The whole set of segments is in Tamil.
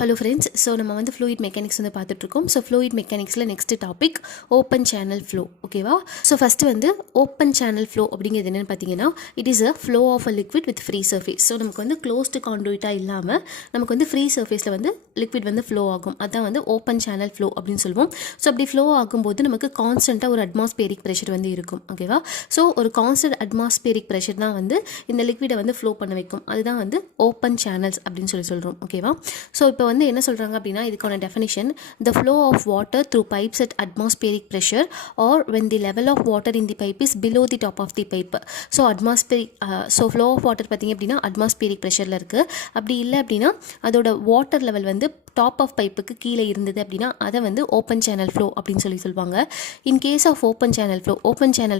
Hello friends, so நம்ம வந்து fluid mechanics வந்து பார்த்துட்டு இருக்கோம். So fluid mechanicsல next topic open channel flow. ஓகேவா? So first வந்து open channel flow அப்படிங்கிறது என்னன்னு பார்த்தீங்கன்னா it is a flow of a liquid with free surface. So நமக்கு வந்து closed conduit-ஆ இல்லாமல் நமக்கு வந்து free surfaceல வந்து liquid வந்து flow ஆகும். அதான் வந்து open channel flow அப்படின்னு சொல்லுவோம். ஸோ அப்படி flow ஆகும்போது நமக்கு கான்ஸ்டண்ட்டாக ஒரு அட்மாஸ்பியரிக் ப்ரெஷர் வந்து இருக்கும். ஓகேவா? ஸோ ஒரு கான்ஸ்டன்ட் அட்மாஸ்பியரிக் ப்ரெஷர் தான் வந்து இந்த லிக்விடை வந்து ஃப்ளோ பண்ண வைக்கும். அதுதான் வந்து ஓப்பன் சேனல்ஸ் அப்படின்னு சொல்கிறோம். ஓகேவா? ஸோ இப்போ வந்து என்ன சொல்கிறாங்க அப்படின்னா இதுக்கான definition the flow of water through pipes at atmospheric pressure or when the level of water in the pipe is below the top of the pipe. So atmospheric so flow of water பார்த்திங்க அப்படின்னா atmospheric pressureல இருக்குது. அப்படி இல்லை அப்படின்னா அதோட வாட்டர் லெவல் வந்து டாப் ஆஃப் பைப்புக்கு கீழே இருந்தது அப்படின்னா அதை வந்து ஓப்பன் சேனல் ஃப்ளோ அப்படின்னு சொல்லுவாங்க. In case of open channel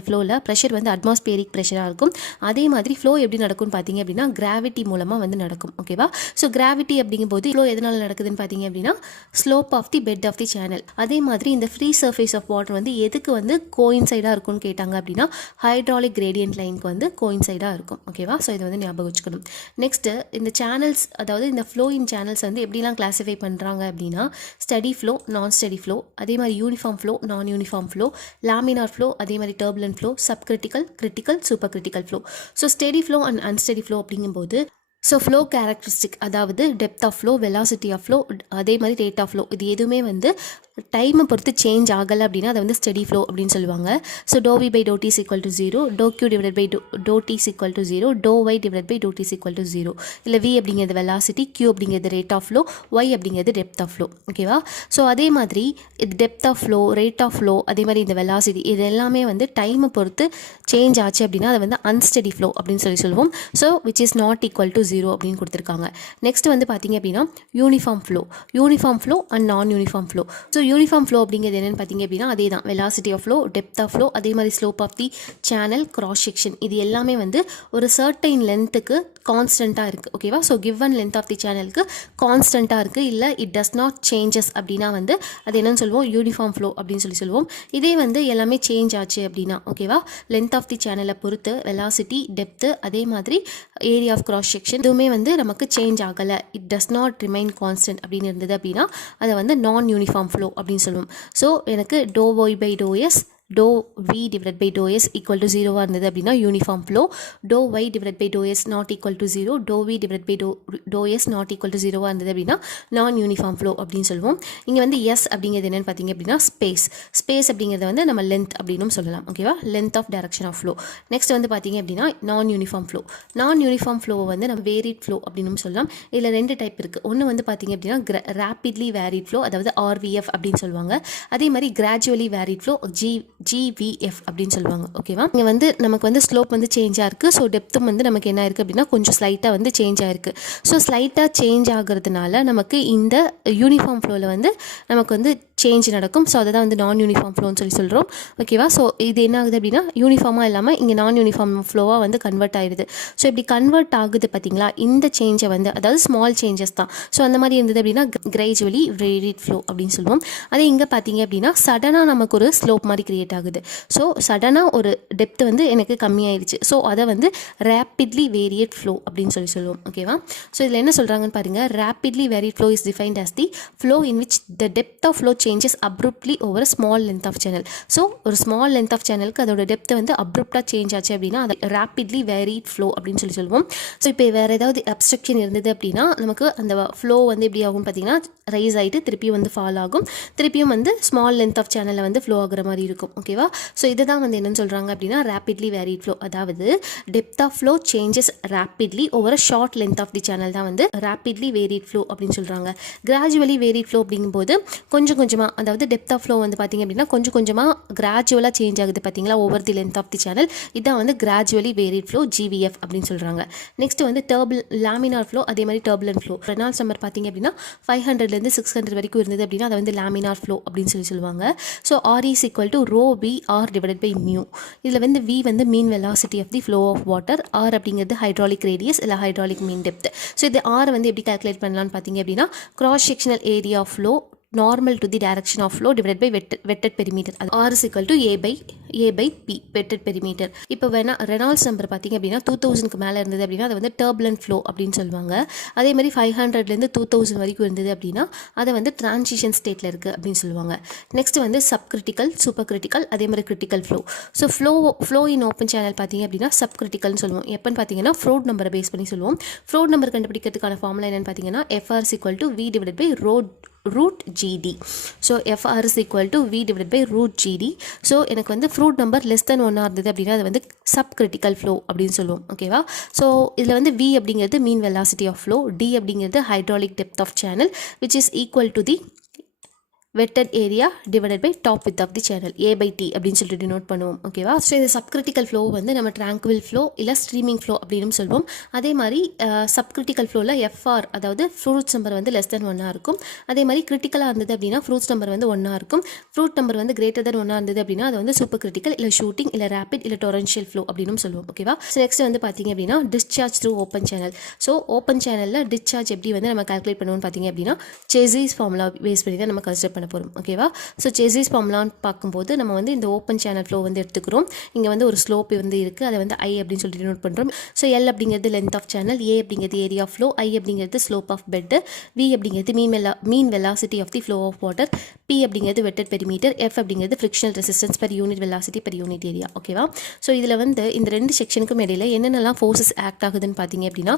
ஃப்ளோவில் ப்ரெஷர் வந்து அட்மாஸ்பியரிக் ப்ரெஷராக இருக்கும். அதே மாதிரி ஃப்ளோ எப்படி நடக்கும்னு பார்த்தீங்க அப்படின்னா கிராவிட்டி மூலமாக வந்து நடக்கும். ஓகேவா? ஸோ கிராவிட்டி அப்படிங்கும்போது ஃப்ளோ எதனால் நடக்குதுன்னு பார்த்தீங்க அப்படின்னா slope of the bed of the channel. அதே மாதிரி இந்த ஃப்ரீ சர்ஃபேஸ் ஆஃப் வாட்டர் வந்து எதுக்கு வந்து கோயின்சைடாக இருக்கும்னு கேட்டாங்க அப்படின்னா ஹைட்ராலிக் கிரேடியன்ட் லைனுக்கு வந்து கோயின்சைடாக இருக்கும். ஓகேவா? ஸோ இதை வந்து ஞாபகம் வச்சுக்கணும். நெக்ஸ்ட்டு இந்த சேனல்ஸ், அதாவது இந்த ஃப்ளோ இன் சேனல்ஸ் வந்து எப்படிலாம் கிளாஸிஃபை பண்ணுறாங்க அப்படின்னா steady flow, non steady flow, அதே மாதிரி uniform flow, non uniform flow, laminar flow, அதே மாதிரி turbulent flow, sub critical, critical, super critical flow. So steady flow and unsteady flow அப்படிங்கும்போது ஸோ ஃப்ளோ கேரக்டரிஸ்டிக், அதாவது depth of flow, velocity of flow, அதே மாதிரி ரேட் ஆஃப் ஃப்ளோ, இது எதுவுமே வந்து டைமை பொறுத்து சேஞ்ச் ஆகலை அப்படின்னா அதை வந்து ஸ்டடி ஃப்ளோ அப்படின்னு சொல்லுவாங்க. So do v by do t equal to 0, do q divide by do t equal to 0, do y divide by do t equal to 0. இல்லை வி அப்படிங்கிறது வெலாசிட்டி, கியூ அப்படிங்கிறது ரேட் ஆஃப் ஃப்ளோ, ஒய் அப்படிங்கிறது டெப்த் ஆஃப் ஃப்ளோ. ஓகேவா? ஸோ அதே மாதிரி இது depth of flow, rate of flow, அதே மாதிரி இந்த வெலாசிட்டி இது எல்லாமே வந்து டைமை பொறுத்து சேஞ்ச் ஆச்சு அப்படின்னா அதை வந்து அன்ஸ்டடி ஃப்ளோ அப்படின்னு சொல்லுவோம். So which is not equal to 0 அப்படின்னு கொடுத்துருக்காங்க. நெக்ஸ்ட் வந்து பார்த்தீங்க அப்படின்னா uniform flow and non uniform flow. So uniform flow அப்படிங்கிறது என்னென்னு பார்த்தீங்க அப்படின்னா அதே தான் velocity of flow, depth of flow, அதே மாதிரி slope of the channel, cross section, இது எல்லாமே வந்து ஒரு சர்டைன் லென்த்துக்கு கான்ஸ்டண்ட்டாக இருக்குது. ஓகேவா? So given length of the சேனலுக்கு கான்ஸ்டண்ட்டாக இருக்குது. இல்லை இட் டஸ் நாட் சேஞ்சஸ் அப்படின்னா வந்து அது என்னன்னு சொல்லுவோம், யூனிஃபார்ம் ஃப்ளோ அப்படின்னு சொல்லுவோம். இதே வந்து எல்லாமே சேஞ்ச் ஆச்சு அப்படின்னா, ஓகேவா, லென்த் ஆஃப் தி சேனலை பொறுத்து வெலாசிட்டி, டெப்த்து, அதே மாதிரி ஏரியா ஆஃப் கிராஸ் செக்ஷன் இதுவுமே வந்து நமக்கு சேஞ்ச் ஆகலை, it does not remain constant அப்படின்னு இருந்தது அப்படின்னா அதை வந்து நான் யூனிஃபார்ம் ஃப்ளோ அப்படின்னு சொல்லுவோம். ஸோ எனக்கு doe y by doe s, doe v divide by doe s equal to 0 இருந்தது அப்படின்னா uniform flow, doe y divide by doe s not equal to 0, doe v divide by doe s not equal to 0 இருந்தது அப்படின்னா நான் யூனிஃபார்ம் ஃப்ளோ அப்படின்னு சொல்லுவோம். இங்கே வந்து எஸ் அப்படிங்கிறது என்னென்னு பார்த்தீங்க அப்படின்னா ஸ்பேஸ் அப்படிங்கிறத வந்து நம்ம லென்த் அப்படின்னு சொல்லலாம். ஓகேவா? Length of direction of flow. Next வந்து பார்த்தீங்க அப்படின்னா நான் யூனிஃபார்ம் ஃப்ளோவை வந்து நம்ம வேரிட் ஃப்ளோ அப்படின்னு சொல்லலாம். இதில் 2 டைப் இருக்குது. ஒன்று வந்து பார்த்தீங்க அப்படின்னா ரேப்பிட்லி வேரிட் ஃப்ளோ, அதாவது ஆர்விஎஃப் அப்படின்னு சொல்லுவாங்க. அதே மாதிரி கிராஜுவலி வேரிட் ஃப்ளோ, GVF அப்படின்னு சொல்லுவாங்க. ஓகேவா? இங்கே வந்து நமக்கு வந்து ஸ்லோப் வந்து சேஞ்ச் ஆயிருக்கு. ஸோ டெப்த்தும் வந்து நமக்கு என்ன இருக்குது அப்படின்னா கொஞ்சம் ஸ்லைட்டாக வந்து சேஞ்ச் ஆயிருக்கு. ஸோ ஸ்லைட்டாக சேஞ்ச் ஆகிறதுனால நமக்கு இந்த யூனிஃபார்ம் ஃப்ளோவில் வந்து நமக்கு வந்து சேஞ்ச் நடக்கும். ஸோ அதை தான் வந்து நான் யூனிஃபார்ம் ஃப்ளோன்னு சொல்கிறோம். ஓகேவா? ஸோ இது என்ன ஆகுது அப்படின்னா யூனிஃபார்மாக இல்லாமல் இங்கே நான் யூனிஃபார்ம் ஃப்ளோவாக வந்து கன்வெர்ட் ஆகிடுது. ஸோ இப்படி கன்வெர்ட் ஆகுது பார்த்தீங்களா, இந்த சேஞ்சை வந்து அதாவது ஸ்மால் சேஞ்சஸ் தான். ஸோ அந்த மாதிரி இருந்தது அப்படின்னா கிராஜுவலி வேரிட் ஃப்ளோ அப்படின்னு சொல்லுவோம். அதே இங்கே பார்த்தீங்க அப்படின்னா சடனாக நமக்கு ஒரு ஸ்லோப் மாதிரி கிரியேட் ஆகுது. ஸோ சடனாக ஒரு டெப்த் வந்து எனக்கு கம்மியாயிடுச்சு. ஸோ அதை வந்து ரேப்பிட்லி வேரியட் ஃப்ளோ அப்படின்னு சொல்லுவோம். ஓகேவா? ஸோ இதில் என்ன சொல்கிறாங்கன்னு பாருங்கள். Rapidly variate flow is defined as the flow in which the depth of flow changes abruptly over a small length of channel. So ஒரு ஸ்மால் லென்த் ஆஃப் சேனலுக்கு அதோட டெப்த் வந்து அப்ரப்டாக சேஞ்ச் ஆச்சு அப்படின்னா அது ரேப்பிட்லி வேரிட் ஃப்ளோ அப்படின்னு சொல்லுவோம். ஸோ இப்போ வேறு ஏதாவது அப்ஸ்ட்ரக்ஷன் இருந்தது அப்படின்னா நமக்கு அந்த ஃப்ளோ வந்து எப்படி ஆகும் பார்த்தீங்கன்னா ரைஸ் ஆகிட்டு திருப்பியும் வந்து ஃபால் ஆகும், திருப்பியும் வந்து ஸ்மால் லென்த் ஆஃப் சேனலில் வந்து ஃப்ளோ ஆகிற மாதிரி இருக்கும். ஓகேவா? ஸோ இதை தான் வந்து என்னன்னு சொல்கிறாங்க அப்படின்னா ரேப்பிட்லி வேரிட் ஃப்ளோ, அதாவது depth of flow changes rapidly over a short length of the channel தான் வந்து ரேப்பிட்லி வேரிட் ஃப்ளோ அப்படின்னு சொல்கிறாங்க. கிராஜுவலி வேரிட் ஃப்ளோ அப்படிங்கும்போது கொஞ்சம் கொஞ்சமாக, அதாவது டெப்த் ஆஃப் ஃப்ளோ வந்து பார்த்திங்க அப்படின்னா கொஞ்சம் கொஞ்சமாக கிராஜுவலாக சேஞ்ச் ஆகுது பார்த்தீங்களா over the length of the channel. இதான் வந்து கிராஜுவலி வேரிட் ஃப்ளோ, GVF அப்படின்னு சொல்கிறாங்க. நெக்ஸ்ட் வந்து லாமினார் ஃப்ளோ, அதே மாதிரி டர்புலன்ட் ஃப்ளோ. ரெனால்ட்ஸ் நம்பர் பார்த்திங்க அப்படின்னா 500லேருந்து 600 வரைக்கும் இருந்தது அப்படின்னா அதை வந்து லாமினார் ஃப்ளோ அப்படின்னு சொல்லுவாங்க. So R is equal to rho V R divided by mu. இதில் வந்து V வந்து mean velocity of the flow of water, R அப்படிங்கிறது ஹைட்ராலிக் ரேடியஸ் இல்லை ஹைட்ராலிக் மீன் டெப்த். ஸோ இது R வந்து எப்படி கால்குலேட் பண்ணலான்னு பார்த்தீங்க அப்படின்னா cross sectional area of flow normal to the direction of flow divided by wetted perimeter. அது R is equal to A by P wetted perimeter. இப்போ ரெனால்ட்ஸ் நம்பர் பார்த்தீங்க அப்படின்னா 2000க்கு மேலே இருந்தது அப்படின்னா அதை வந்து டர்புலன்ட் ஃப்ளோ அப்படின்னு சொல்லுவாங்க. அதே மாதிரி 500லேருந்து 2000 வரைக்கும் இருந்தது அப்படின்னா அதை வந்து டிரான்சிஷன் ஸ்டேட்டில் இருக்குது அப்படின்னு சொல்லுவாங்க. நெக்ஸ்ட் வந்து சப்கிரிட்டிக்கல், சூப்பர் கிரிட்டிக்கல், அதே மாதிரி கிரிட்டிக்கல் ஃப்ளோ. ஸோ ஃப்ளோ இன் ஓப்பன் சேனல் பார்த்தீங்க அப்படின்னா சப்கிரிட்டிக்கல்னு சொல்லுவோம். எப்போன்னு பார்த்தீங்கன்னா ஃப்ரோட் நம்பரை பேஸ் பண்ணி சொல்லுவோம். ஃப்ரோட் நம்பர் கண்டுபிடிக்கிறதுக்கான ஃபார்முலா என்னன்னு பார்த்தீங்கன்னா FR is equal to V divided by root GD. So FR is equal to V divided by root GD. So எனக்கு வந்து ஃப்ரூட் நம்பர் less than 1 இருந்தது அப்படின்னா அது வந்து சப்கிரிட்டிக்கல் ஃப்ளோ அப்படின்னு சொல்லுவோம். ஓகேவா? ஸோ இதில் வந்து V அப்படிங்கிறது mean velocity of flow, D அப்படிங்கிறது hydraulic depth of channel which is equal to the wetted area divided by top width of the channel A by T அப்படின்னு சொல்லிட்டு டினோட் பண்ணுவோம். ஓகேவா? ஸோ இந்த சப்கிரிட்டிக்கல் ஃப்ளோ வந்து நம்ம ட்ராங்குவில் ஃப்ளோ இல்லை ஸ்ட்ரீமிங் ஃப்ளோ அப்படின்னு சொல்லுவோம். அதே மாதிரி சப்கிரிட்டிக்கல் ஃப்ளோவில் FR அதாவது ஃப்ரூட்ஸ் நம்பர் வந்து லெஸ் தென் 1 இருக்கும். அதே மாதிரி கிரிட்டிக்கலாக இருந்தது அப்படின்னா ஃப்ரூட்ஸ் நம்பர் வந்து 1 இருக்கும். ஃப்ரூட் நம்பர் வந்து கிரேட்டர் தென் 1 இருந்தது அப்படின்னா அது வந்து சூப்பர் கிரிட்டிக்கல் இல்லை ஷூட்டிங் இல்லை ரேபிட் இல்லை டொரன்ஷியல் ஃப்ளோ அப்படின்னு சொல்லுவோம். ஓகேவா? ஸோ நெக்ஸ்ட் வந்து பார்த்தீங்க அப்படின்னா discharge through open channel. So open சேனலில் டிஸ்சார்ஜ் எப்படி வந்து நம்ம கால்குலேட் பண்ணுவோம்னு பார்த்தீங்க அப்படின்னா செஸிஸ் ஃபார்முலா பேஸ் பண்ணி தான் நம்ம கன்சிடர் பண்ண போகிறோம். ஓகேவா? ஸோ செஸிஸ் ஃபார்முலான்னு பார்க்கும்போது நம்ம வந்து இந்த ஓப்பன் சேனல் ஃப்ளோ வந்து எடுத்துக்கிறோம். இங்கே வந்து ஒரு ஸ்லோப் வந்து இருக்குது, அதை வந்து I அப்படின்னு சொல்லிட்டு நோட் பண்ணுறோம். ஸோ L அப்படிங்கிறது லென்த் ஆஃப் சேனல், A அப்படிங்கிறது ஏரியா ஆஃப் ஃப்ளோ, I அப்படிங்கிறது ஸ்லோப் ஆஃப் பெட், V அப்படிங்கிறது mean velocity of the flow of water, P அப்படிங்கிறது வெட்டட் பெரிமீட்டர், F அப்படிங்கிறது frictional resistance per unit velocity per unit area. ஓகேவா? ஸோ இதில் வந்து இந்த ரெண்டு செக்ஷனுக்கும் இடையில என்னென்னலாம் ஃபோர்ஸஸ் ஆக்ட் ஆகுதுன்னு பார்த்தீங்க அப்படின்னா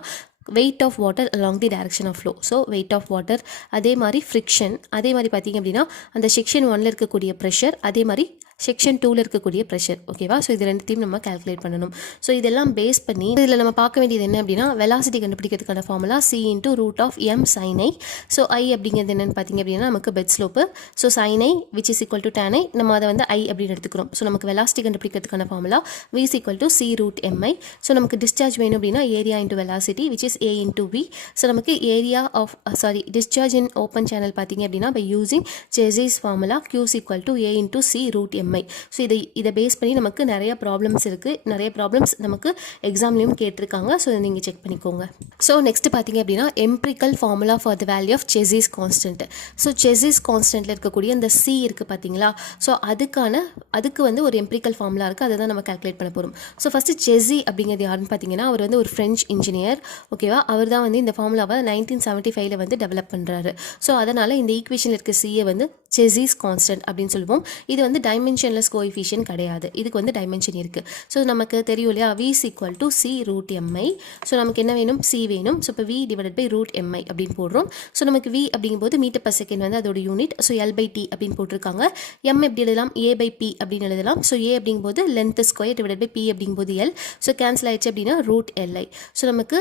weight of water along the direction of flow. So weight of water, அதே மாதிரி ஃப்ரிக்ஷன், அதே மாதிரி பார்த்தீங்க அப்படின்னா அந்த செக்ஷன் 1ல் இருக்கக்கூடிய ப்ரெஷர், அதே மாதிரி செக்ஷன் 2ல் இருக்கக்கூடிய ப்ரெஷர். ஓகேவா? ஸோ இது ரெண்டுத்தையும் நம்ம கால்குலேட் பண்ணணும். ஸோ இதெல்லாம் பேஸ் பண்ணி இதில் நம்ம பார்க்க வேண்டியது என்ன அப்படின்னா வெலாசிட்டி கண்டுபிடிக்கிறதுக்கான formula C into root of M sin I. So I அப்படிங்கிறது என்னென்னு பார்த்தீங்க அப்படின்னா நமக்கு bed slope. So sin I which is equal to tan I, நம்ம அதை வந்து I அப்படின்னு எடுத்துக்கிறோம். ஸோ நமக்கு வெலாசிட்டி கண்டுபிடிக்கிறதுக்கான formula V is equal to C root MI. So நமக்கு டிஸ்சார்ஜ் வேணும் அப்படின்னா area into velocity which is A into V. So நமக்கு area of discharge in open channel பார்த்தீங்க அப்படின்னா by using Chezy's formula Q is equal to A into C root MI. So இதை பேஸ் பண்ணி நமக்கு நிறைய ப்ராப்ளம்ஸ் இருக்குது, நிறைய ப்ராப்ளம்ஸ் நமக்கு எக்ஸாம்லேயும் கேட்டிருக்காங்க. ஸோ நீங்கள் செக் பண்ணிக்கோங்க. ஸோ நெக்ஸ்ட் பார்த்தீங்க அப்படின்னா empirical formula for the value of Chezy's constant. So Chezy's கான்ஸ்டன்ட்டில் இருக்கக்கூடிய இந்த C இருக்குது பார்த்தீங்களா? ஸோ அதுக்கு வந்து ஒரு எம்பிரிக்கல் ஃபார்முலா இருக்குது, அதை தான் நம்ம கால்குலேட் பண்ண போகிறோம். ஸோ ஃபஸ்ட்டு செஸி அப்படிங்கிறது யாருன்னு பார்த்தீங்கன்னா அவர் வந்து ஒரு ஃப்ரெஞ்ச் இன்ஜினியர். ஓகேவா? அவர் தான் வந்து இந்த ஃபார்முலாவை 1975 வந்து டெவலப் பண்ணுறாரு. ஸோ அதனால் இந்த ஈக்குவேஷனில் இருக்க சியை வந்து செஸிஸ் கான்ஸ்டன்ட் அப்படின்னு சொல்லுவோம். இது வந்து டைமென்ஷன்லெஸ் கோஎஃபிஷியன்ட் கிடையாது, இதுக்கு வந்து டைமென்ஷன் இருக்குது. ஸோ நமக்கு தெரியும் இல்லையா V is equal to C root MI. So நமக்கு என்ன வேணும்? C வேணும். ஸோ இப்போ V divided by root MI அப்படின்னு போடுறோம். ஸோ நமக்கு V அப்படிங்கும்போது மீட்டர் பர் செகண்ட் வந்து அதோட unit. So L by T அப்படின்னு போட்டிருக்காங்க. M எப்படி எழுதலாம்? A by P அப்படின்னு எழுதலாம். ஸோ A அப்படிங்கும்போது length square divided by P அப்படிங்கும்போது L. ஸோ கேன்சல் ஆயிடுச்சு அப்படின்னா ரூட் LI. ஸோ நமக்கு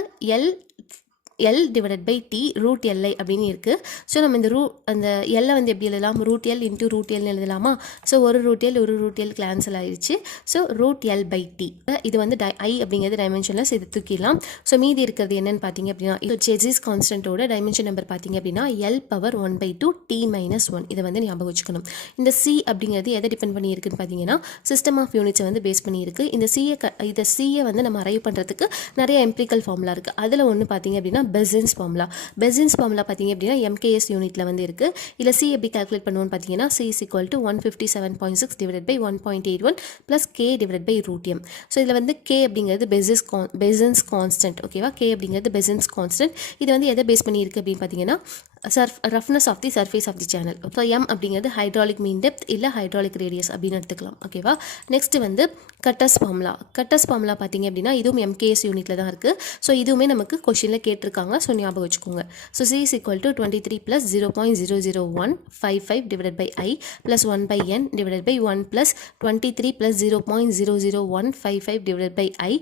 L divided by T root LI அப்படின்னு இருக்குது. ஸோ நம்ம இந்த அந்த L வந்து எப்படி எழுதலாம்? Root L into root L எழுதலாமா? ஸோ ஒரு ரூட் L கேன்சல் ஆயிடுச்சு. So root L by T. இது வந்து I அப்படிங்கிறது டைமென்ஷன்லெஸ், இது தூக்கிடலாம். ஸோ மீதி இருக்கிறது என்னன்னு பார்த்தீங்க அப்படின்னா இது செஸிஸ் கான்ஸ்டன்ட்டோட டைமென்ஷன் நம்பர் பார்த்தீங்க அப்படின்னா L power 1/2 T minus 1. இதை வந்து ஞாபகம் வச்சுக்கணும். இந்த C அப்படிங்கிறது எதை டிபெண்ட் பண்ணி இருக்குன்னு பார்த்தீங்கன்னா சிஸ்டம் ஆஃப் யூனிட்ஸை வந்து பேஸ் பண்ணி இருக்குது. இந்த சியை வந்து நம்ம அரைவ் பண்ணுறதுக்கு நிறைய எம்பிரிக்கல் ஃபார்முலா இருக்குது. அதில் ஒன்று பார்த்தீங்க அப்படின்னா பெசன்ஸ் ஃபார்முலா பார்த்தீங்க அப்படின்னா MKS யூனிட்டில் வந்து இருக்குது. இல்லை C எப்படி கால்குலேட் பண்ணுவோம்னு பார்த்தீங்கன்னா C is equal to 157.6 divided by 1.81 plus K divided by root M. So இதில் வந்து K அப்படிங்கிறது பெசன்ஸ் கான்ஸ்டன்ட். ஓகேவா? K அப்படிங்கிறது பெசன்ஸ் கான்ஸ்டன்ட். இது வந்து எதை பேஸ் பண்ணி இருக்குது அப்படின்னு பார்த்தீங்கன்னா roughness of the surface of the channel. So M அப்படிங்கிறது ஹைட்ராலிக் மீன் டெப்த் இல்லை ஹைட்ராலிக் ரேடியஸ் அப்படின்னு எடுத்துக்கலாம். ஓகேவா? நெக்ஸ்ட் வந்து கட்டர்ஸ் ஃபார்முலா பார்த்தீங்க அப்படின்னா இதுவும் MKS யூனிட்டில் தான் இருக்குது. ஸோ இதுவுமே நமக்கு கொஷினில் கேட்டிருக்காங்க. ஸோ ஞாபகம் வச்சுக்கோங்க. So C is equal to 23 plus 0.00155 divided by I plus 1 by N divided by 1 plus 23 plus 0.00155 divided by I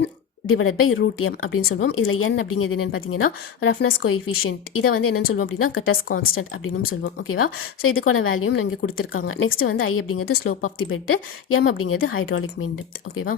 N divided by root M அப்படின்னு சொல்லுவோம். இதில் N அப்படிங்கிறது என்னென்னு பார்த்தீங்கன்னா ரஃப்னஸ் கோஎஃபிஷியன்ட். இதை வந்து என்னென்னு சொல்லுவோம் அப்படின்னா கட்டர்ஸ் கான்ஸ்டன்ட் அப்படின்னு சொல்லுவோம். ஓகேவா? ஸோ இதுக்கான வேல்யூம் இங்கே கொடுத்துருக்காங்க. நெக்ஸ்ட் வந்து I அப்படிங்கிறது slope of the bed, M அப்படிங்கிறது ஹைட்ராலிக் மீன் டெப்த். ஓகேவா?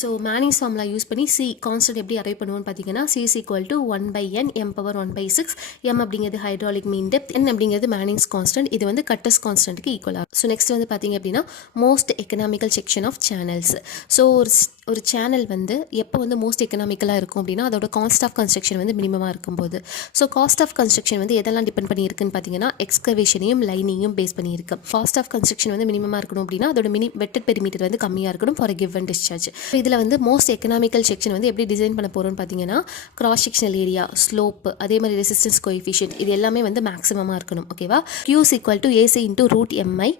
ஸோ மேனிங்ஸ் ஃபார்முலா யூஸ் பண்ணி C கான்ஸ்டன்ட் எப்படி அரைவ் பண்ணுவோம்னு பார்த்தீங்கன்னா C is equal to 1 by N M power 1/6. M அப்படிங்கிறது ஹைட்ராலிக் மீன் டெப்த், N அப்படிங்கிறது மேனிங்ஸ் கான்ஸ்டன்ட். இது வந்து கட்டர்ஸ் கான்ஸ்டன்ட்டுக்கு ஈக்குவலாக. ஸோ நெக்ஸ்ட் வந்து பார்த்தீங்க அப்படின்னா most economical section of channels. So ஒரு ஒரு சேனல் வந்து எப்போ வந்து மோஸ்ட் எக்கனாமிக்கலாக இருக்கும் அப்படின்னா அதோட காஸ்ட் ஆஃப் கன்ஸ்ட்ரக்ஷன் வந்து மினிமமாக இருக்கும்போது. ஸோ காஸ்ட் ஆஃப் கன்ஸ்ட்ரக்ஷன் வந்து எதெல்லாம் டிபெண்ட் பண்ணியிருக்குன்னு பார்த்தீங்கன்னா எக்ஸ்கவேஷனையும் லைனிங்கையும் பேஸ் பண்ணியிருக்கு. காஸ்ட் ஆஃப் கன்ஸ்ட்ரக்ஷன் வந்து மினிமமாக இருக்கணும் அப்படின்னா அதோட வெட்டட் பெரிமீட்டர் வந்து கம்மியாக இருக்கணும் ஃபார் கிவன் டிஸ்சார்ஜ். இதில் வந்து மோஸ்ட் எக்கனாமிக்கல் செக்ஷன் வந்து எப்படி டிசைன் பண்ண போகிறோம்னு பார்த்தீங்கன்னா கிராஸ் செக்ஷனல் ஏரியா, ஸ்லோப், அதே மாதிரி ரெசிஸ்டன்ஸ் கோஎஃபிஷியன்ட் இது எல்லாமே வந்து மேக்ஸிமமாக இருக்கணும். ஓகேவா? Q is equal to AC into root mi,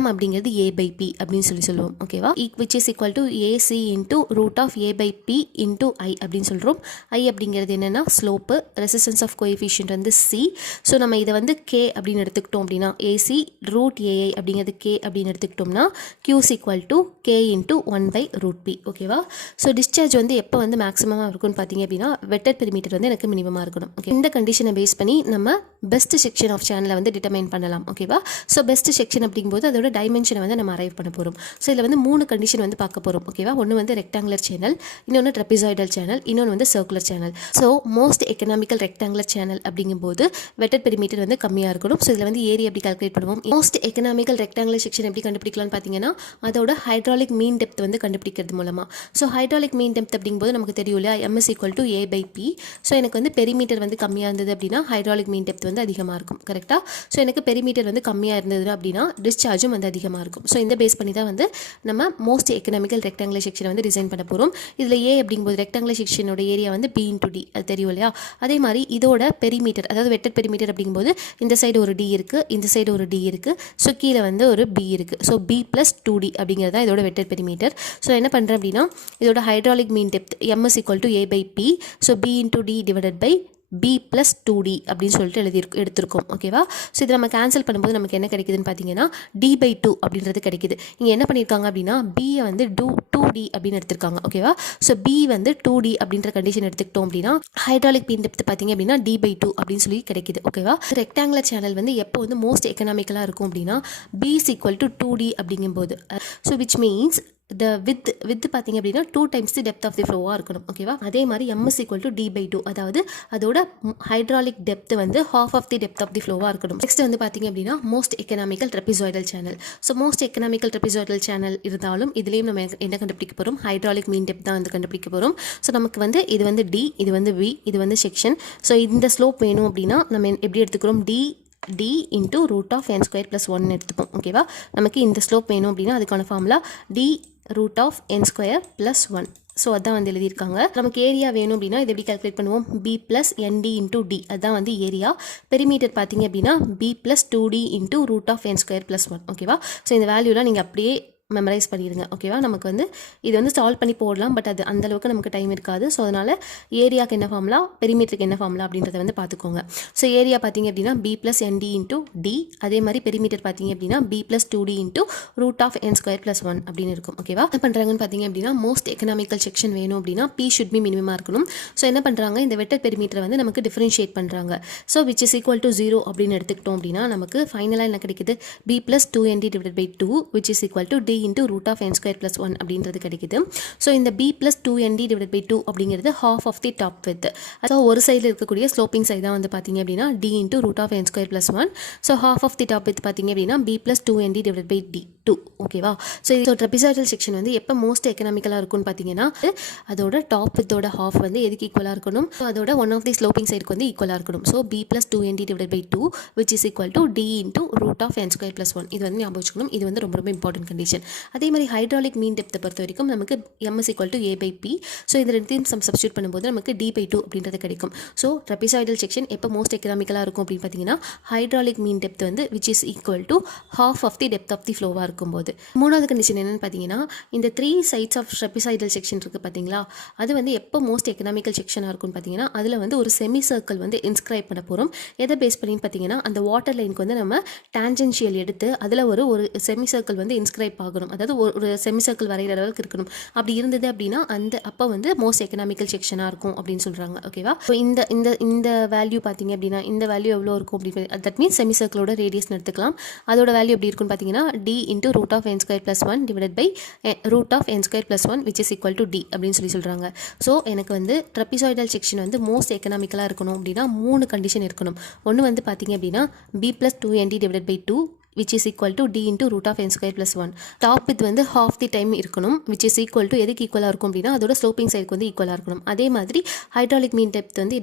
m அப்படிங்கிறது A by P அப்படின்னு சொல்லுவோம். ஓகேவா? which is equal to AC into root of a by p into I அப்படின்னு சொல்கிறோம். I அப்படிங்கிறது என்னென்னா ஸ்லோப்பு, ரெசிஸ்டன்ஸ் ஆஃப் கோஎஃபிஷியன்ட் வந்து C. ஸோ நம்ம இதை வந்து K அப்படின்னு எடுத்துக்கிட்டோம் அப்படின்னா AC root AI அப்படிங்கிறது K அப்படின்னு எடுத்துக்கிட்டோம்னா Q is equal to K into 1 by root P. ஓகேவா? ஸோ டிஸ்சார்ஜ் வந்து எப்போ வந்து மேக்ஸிமமாக இருக்கும்னு பார்த்தீங்க அப்படின்னா வெட்டட் பெரிமீட்டர் வந்து எனக்கு மினிமமாக இருக்கணும். ஓகே, இந்த கண்டிஷனை பேஸ் பண்ணி நம்ம பெஸ்ட் செக்ஷன் ஆஃப் சேனலை வந்து டிட்டர்மைன் பண்ணலாம். ஓகேவா? ஸோ பெஸ்ட் செக்ஷன் அப்படிங்கும்போது அதோட டைமென்ஷனை வந்து நம்ம அரைவ் பண்ண போகிறோம். ஸோ இதில் வந்து 3 கண்டிஷன் வந்து பார்க்க போகிறோம். ஓகேவா? ஒன்று வந்து ரெக்டாங்குலர் சேனல், இன்னொன்று ட்ரெபிசாய்டல் சேனல், இன்னொன்று வந்து circular channel. So most economical rectangular channel அப்படிங்கும்போது வெட்டட் பெரிமீட்டர் வந்து கம்மியாக இருக்கணும். ஸோ இதில் வந்து ஏரியா எப்படி கால்குலேட் பண்ணுவோம்? மோஸ்ட் எக்கனாமிக்கல் ரெக்டாங்குலர் செக்ஷன் எப்படி கண்டுபிடிக்கலாம்னு பார்த்தீங்கன்னா அதோட ஹைட்ராலிக் மீன் டெப்த் வந்து கண்டுபிடிக்கிறது மூலமாக. ஸோ ஹைட்ராலிக் மீன் டெப்த் அப்படிங்கும்போது நமக்கு தெரியும் இல்லையா, MS equal to A by P. So எனக்கு வந்து பெரிமீட்டர் வந்து கம்மியாக இருந்தது அப்படின்னா ஹைட்ராலிக் மீன் டெப்த் வந்து அதிகமாக இருக்கும். கரெக்டாக? ஸோ எனக்கு பெரிமீட்டர் வந்து கம்மியாக இருந்தது அப்படின்னா டிஸ்சார்ஜும் வந்து அதிகமாக இருக்கும். ஸோ இந்த பேஸ் பண்ணி தான் வந்து நம்ம மோஸ்ட் எக்கனாமிக்கல் ரெக்டாங்குலர் செக்ஷனை வந்து டிசைன் பண்ண போகிறோம். இதில் A அப்படிங்கும்போது ரெக்டாங்குலர் செக்ஷனோட ஏரியா வந்து B into D, அது தெரியும் இல்லையா? அதே மாதிரி இதோட பெரிமீட்டர், அதாவது வெட்டட் பெரிமீட்டர் அப்படிங்கும்போது இந்த சைடு ஒரு D இருக்குது, இந்த சைடு ஒரு D இருக்குது, ஸோ கீழே வந்து ஒரு B இருக்குது. ஸோ B plus 2D அப்படிங்கிறது தான் இதோட வெட்டட் பெரிமீட்டர். ஸோ என்ன பண்ணுறேன் அப்படின்னா இதோட hydraulic mean depth MS equal to A by P. So B into D divided by B plus 2D அப்படின்னு சொல்லிட்டு எடுத்திருக்கோம். ஓகேவா? ஸோ இதை நம்ம கேன்சல் பண்ணும்போது நமக்கு என்ன கிடைக்குதுன்னு பார்த்தீங்கன்னா D by 2 அப்படின்றது கிடைக்குது. இங்கே என்ன பண்ணியிருக்காங்க அப்படின்னா B வந்து 2D அப்படின்னு எடுத்திருக்காங்க. ஓகேவா? ஸோ B வந்து 2D அப்படின்ற கண்டிஷன் எடுத்துக்கிட்டோம் அப்படின்னா ஹைட்ராலிக் மீன் டெப்த் பார்த்தீங்க அப்படின்னா D by 2 அப்படின்னு சொல்லி கிடைக்குது. ஓகேவா? ரெக்டாங்குலர் சேனல் வந்து எப்போ வந்து மோஸ்ட் எக்கனாமிக்கலாக இருக்கும் அப்படின்னா B is equal to 2D அப்படிங்கும்போது. So which means the width பார்த்தீங்க அப்படின்னா 2 times the depth of the flow இருக்கணும். ஓகேவா? அதே மாதிரி MS equal to D by 2, அதாவது அதோட ஹைட்ராலிக் டெப்த் வந்து half of the depth of the flow இருக்கணும். நெக்ஸ்ட் வந்து பார்த்தீங்க அப்படின்னா most economical trapezoidal channel. So most economical trapezoidal channel இருந்தாலும் இதுலேயும் நம்ம என்ன கண்டுபிடிக்க போகிறோம்? ஹைட்ராலிக் மீன் டெப்த் தான் வந்து கண்டுபிடிக்க போகிறோம். ஸோ நமக்கு வந்து இது வந்து D, இது வந்து V, இது வந்து செக்ஷன். ஸோ இந்த ஸ்லோப் வேணும் அப்படின்னா நம்ம எப்படி எடுத்துக்கிறோம்? D into root of n square plus 1 எடுத்துப்போம். ஓகேவா? நமக்கு இந்த ஸ்லோப் வேணும் அப்படின்னா அதுக்கான formula D root of n square plus 1. So அதான் வந்து எழுதியிருக்காங்க. நமக்கு ஏரியா வேணும் அப்படின்னா இது எப்படி கால்குலேட் பண்ணுவோம்? B plus ND into D, அதுதான் வந்து ஏரியா. பெரிமீட்டர் பார்த்தீங்க அப்படின்னா B plus 2D into root of n square plus 1. ஓகேவா? ஸோ இந்த வேல்யூலாம் நீங்கள் அப்படியே மெமரைஸ் பண்ணிடுங்க. ஓகேவா? நமக்கு வந்து இது வந்து சால்வ் பண்ணி போடலாம், பட் அது அந்தளவுக்கு நமக்கு டைம் இருக்காது. ஸோ அதனால் ஏரியாவுக்கு என்ன ஃபார்முலா, பெரிமீட்டருக்கு என்ன ஃபார்முலா அப்படின்றத வந்து பார்த்துக்கோங்க. ஸோ ஏரியா பார்த்தீங்க அப்படின்னா B plus ND into D, அதே மாதிரி பெரிமீட்டர் பார்த்தீங்க அப்படின்னா B plus 2D into root of n square plus 1 அப்படின்னு இருக்கும். ஓகேவா? என்ன பண்ணுறாங்கன்னு பார்த்தீங்க அப்படின்னா மோஸ்ட் எக்கனாமிக்கல் செக்ஷன் வேணும் அப்படின்னா P should be மினிமமாக இருக்கணும். ஸோ என்ன பண்ணுறாங்க, இந்த வெட்டட் பெரிமீட்டரை வந்து நமக்கு டிஃபரன்ஷியேட் பண்ணுறாங்க. So which is equal to 0 அப்படின்னு எடுத்துக்கிட்டோம் அப்படின்னா நமக்கு ஃபைனலாக என்ன கிடைக்குது? B plus 2ND divided by 2 which is equal to D into root of n square plus 1 அப்படின்றது கிடைக்குது. ஸோ இந்த B plus 2ND divided by 2 அப்படிங்கிறது half of the top width. So ஒரு சைடில் இருக்கக்கூடிய ஸ்லோப்பிங் சைடு தான் வந்து பார்த்தீங்க அப்படின்னா D into root of n square plus 1. So half of the top width பார்த்தீங்க அப்படின்னா B plus 2ND divided by D 2. ஓகேவா? ஸோ ட்ரெபிசாய்டல் செக்ஷன் வந்து எப்போ மோஸ்ட் எக்கனாமிக்கலாக இருக்கும்னு பார்த்தீங்கன்னா அதோட டாப் வித்தோட ஹாஃப் வந்து எதுக்கு ஈக்குவலாக இருக்கணும்? ஸோ அதோட ஒன் ஆஃப் தி ஸ்லோப்பிங் சைடுக்கு வந்து ஈக்குவலாக இருக்கணும். So B plus 2ND divided by 2 which is equal to D into root of n square plus 1. இது வந்து ஞாபகம் வச்சுக்கணும். இது வந்து ரொம்ப ரொம்ப இம்பார்ட்டன்ட் கண்டிஷன். அதே மாதிரி ஹைட்ராலிக் மீன் டெப்த்தை பொறுத்த வரைக்கும் நமக்கு MS equal to A by P. So இந்த ரெண்டையும் சப்ஸ்டியூட் பண்ணும்போது நமக்கு D by 2 அப்படின்றது கிடைக்கும். ஸோ ட்ரெபிசாய்டல் செக்ஷன் எப்போ மோஸ்ட் எக்கனாமிக்கலாக இருக்கும் அப்படின்னு பார்த்தீங்கன்னா ஹைட்ராலிக் மீன் டெப்த் வந்து which is equal to half of the depth of the flow இருக்கும்போது. மூணாவது கண்டிஷன் என்னன்னு பார்த்தீங்கன்னா இந்த 3 sides of ட்ரெபிசாய்டல் செக்ஷன் இருக்குது பார்த்தீங்களா, அது வந்து எப்போ மோஸ்ட் எக்கனாமிக்கல் செக்ஷனாக இருக்கும்னு பார்த்தீங்கன்னா அதில் வந்து ஒரு செமி சர்க்கிள் வந்து இன்ஸ்கிரைப் பண்ண போகிறோம். எதை பேஸ் பண்ணின்னு பார்த்தீங்கன்னா அந்த வாட்டர் லைனுக்கு வந்து நம்ம டான்ஜென்ஷியல் எடுத்து அதில் ஒரு செமி சர்க்கிள் வந்து இன்ஸ்கிரைப் ஆகணும். அதாவது ஒரு செமி சர்க்கிள் வரைகிற அளவுக்கு இருக்கணும். அப்படி இருந்தது அப்படின்னா அப்போ வந்து மோஸ்ட் எக்கனாமிக்கல் செக்ஷனாக இருக்கும் அப்படின்னு சொல்கிறாங்க. ஓகேவா? ஸோ இந்த வேல்யூ பார்த்தீங்க அப்படின்னா இந்த வேல்யூ எவ்வளோ இருக்கும் அப்படின்னு தட் மீன்ஸ் செமி சர்க்கிளோட ரேடியஸ்னு எடுத்துக்கலாம். அதோட வேல்யூ எப்படி இருக்குன்னு பார்த்தீங்கன்னா D into root of n square plus 1 divided by root of n square plus 1 which is equal to D அப்படின்னு சொல்கிறாங்க. ஸோ எனக்கு வந்து ட்ரெபிசாய்டல் செக்ஷன் வந்து மோஸ்ட் எக்கனாமிக்கலாக இருக்கணும் அப்படின்னா 3 கண்டிஷன் இருக்கணும். ஒன்று வந்து பார்த்தீங்க அப்படின்னா B plus 2ND divided by 2 which is equal to d into root of n square plus 1. Top width வந்து half the time இருக்கணும், which is equal to எதுக்கு ஈக்குவலாக இருக்கும் அப்படின்னா அதோட ஸ்லோப்பிங் சைடுக்கு வந்து ஈக்குவலாக இருக்கணும். அதே மாதிரி ஹைட்ராலிக் மீன் டெப்த் வந்து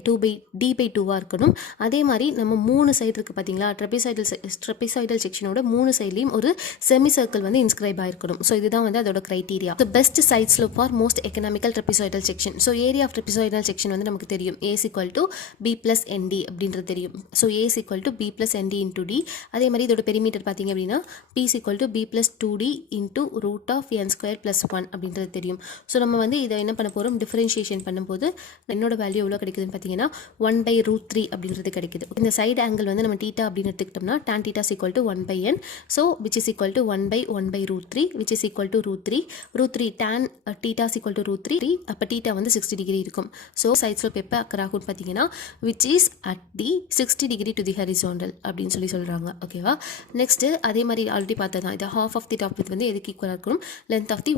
d/2 இருக்கணும். அதே மாதிரி நம்ம 3 சைடு இருக்குது பார்த்தீங்களா, ட்ரெபிசாய்டல் செக்ஷனோட 3 சைட்லையும் ஒரு செமி சர்க்கிள் வந்து இன்ஸ்கிரைப் ஆகிருக்கணும். ஸோ இதுதான் வந்து அதோட criteria. So best side slope for most economical trapezoidal section. So area of trapezoidal section வந்து நமக்கு தெரியும், a is equal to b plus nd அப்படின்றது தெரியும். So a is equal to b plus nd into d. அதே மாதிரி இதோட பெரிமீட்டர் பார்த்தீங்க அப்படின்னா p is equal to b plus 2d into root of n square plus 1 அப்படின்றது தெரியும். ஸோ நம்ம வந்து இதை என்ன பண்ண போகிறோம், டிஃபரன்ஷியேஷன் பண்ணும்போது என்னோட வேல்யூ எவ்வளோ கிடைக்குதுன்னு பார்த்தீங்கன்னா 1/√3 அப்படின்றது கிடைக்குது. இந்த சைடு ஆங்கிள் வந்து நம்ம தீட்டா அப்படின்னு எடுத்துக்கிட்டோம்னா tan theta is equal to 1/n. So which is equal to 1/1/√3 which is equal to √3 tan theta is equal to √3. அப்போ theta வந்து 60 டிகிரி இருக்கும். ஸோ சைட் ஸ்லோப் எப்போ அக்கர் ஆகும்னு பார்த்தீங்கன்னா which is at the 60 degree to the horizontal அப்படின்னு சொல்கிறாங்க. ஓகேவா. நெக்ஸ்ட்டு அதே மாதிரி ஆல்ரெடி பார்த்தது தான், இது half of the top width வந்து எதுக்கு ஈக்குவலாக இருக்கணும், length of the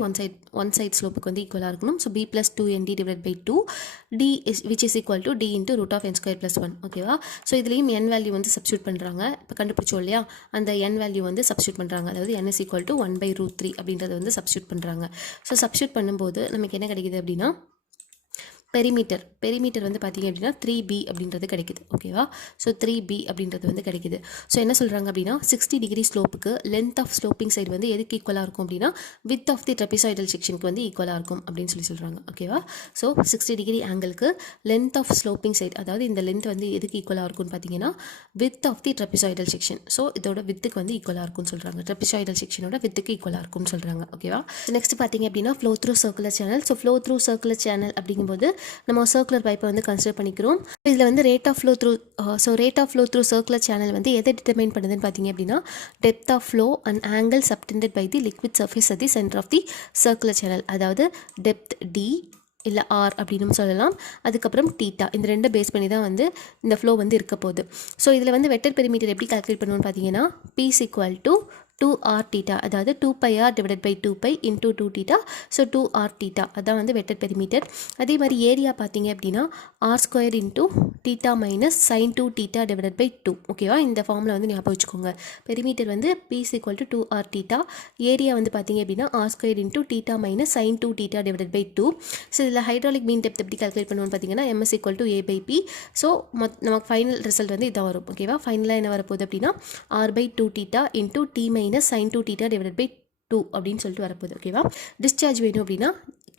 one side ஸ்லோப்புக்கு வந்து ஈக்குவலாக இருக்கணும். So b plus 2nd divided by 2 d is which is equal to d into root of n square plus 1. ஓகேவா. ஸோ இதுலேயும் n வேல்யூ வந்து சப்ஸ்டியூட் பண்ணுறாங்க. இப்போ கண்டுபிடிச்சோம் இல்லையா, அந்த n வேல்யூ வந்து சப்ஸ்டியூட் பண்ணுறாங்க. அதாவது n is equal to 1/√3 அப்படின்றத வந்து சப்ஸ்டியூட் பண்ணுறாங்க. ஸோ சப்ஸ்டியூட் பண்ணும்போது நமக்கு என்ன கிடைக்குது அப்படின்னா பெரிமீட்டர் வந்து பார்த்தீங்க அப்படின்னா 3b அப்படின்றது கிடைக்குது. ஓகேவா. ஸோ 3b அப்படின்றது வந்து கிடைக்குது. ஸோ என்ன சொல்கிறாங்க அப்படின்னா 60 டிகிரி ஸ்லோப்புக்கு லென்த் ஆஃப் ஸ்லோப்பிங் சைடு வந்து எதுக்கு ஈக்குவலாக இருக்கும் அப்படின்னா வித் ஆஃப் தி ட்ரெபிசாய்டல் செக்ஷனுக்கு வந்து ஈக்குவலாக இருக்கும் அப்படின்னு சொல்கிறாங்க. ஓகேவா. ஸோ 60 டிகிரி ஆங்கிளுக்கு லென்த் ஆஃப் ஸ்லோப்பிங் சைடு, அதாவது இந்த லென்த் வந்து எதுக்கு ஈக்குவலாக இருக்கும்னு பார்த்தீங்கன்னா width of the trapezoidal section. So இதோட வித்துக்கு வந்து ஈக்குவலாக இருக்கும்னு சொல்கிறாங்க, ட்ரெபிசாய்டல் செக்ஷனோட வித்துக்கு ஈக்குவலாக இருக்கும்னு சொல்கிறாங்க. ஓகேவா. நெக்ஸ்ட் பார்த்தீங்க அப்படின்னா flow through circular channel. So flow through circular channel அப்படிங்கும்போது நம்ம சர்க்குலர் பைப்பை வந்து கன்சிடர் பண்ணிக்கிறோம். இதில் வந்து rate of flow through circular channel வந்து எதை டிட்டர்மைன் பண்ணுதுன்னு பார்த்தீங்க அப்படின்னா depth of flow and angle subtended by the liquid surface at the center of the circular channel. அதாவது டெப்த் டி இல்லை ஆர் அப்படின்னு சொல்லலாம். அதுக்கப்புறம் டீட்டா, இந்த ரெண்டு பேஸ் பண்ணி தான் வந்து இந்த ஃப்ளோ வந்து இருக்க போகுது. ஸோ இதில் வந்து வெக்டர் பெரிமீட்டர் எப்படி கால்குலேட் பண்ணுவோம்னு பார்த்தீங்கன்னா p is equal to 2r theta, அதாவது 2πr divided by 2π into 2 theta. So 2r theta அதான் வந்து வெக்டர் பெரிமீட்டர். அதே மாதிரி ஏரியா பார்த்தீங்க அப்படின்னா r square into theta minus sin 2 theta divided by 2. ஓகேவா. இந்த ஃபார்மில் வந்து ஞாபகம் வச்சுக்கோங்க. பெரிமீட்டர் வந்து p is equal to 2r theta, area வந்து பார்த்தீங்க அப்படின்னா r square into theta minus sin 2 theta divided by 2. So இதில் ஹைட்ராலிக் மீன் டெப்த் எப்படி கால்குலேட் பண்ணுவோம்னு பார்த்தீங்கன்னா m is equal to a/p. So நமக்கு ஃபைனல் ரிசல்ட் வந்து இதான் வரும். ஓகேவா. ஃபைனலாக என்ன வரப்போகுது அப்படின்னா r/2 theta into t minus sin 2 theta divided by 2 அப்படின்னு சொல்லிட்டு வரப்போகுது. ஓகேவா. டிஸ்சார்ஜ் வேணும் அப்படின்னா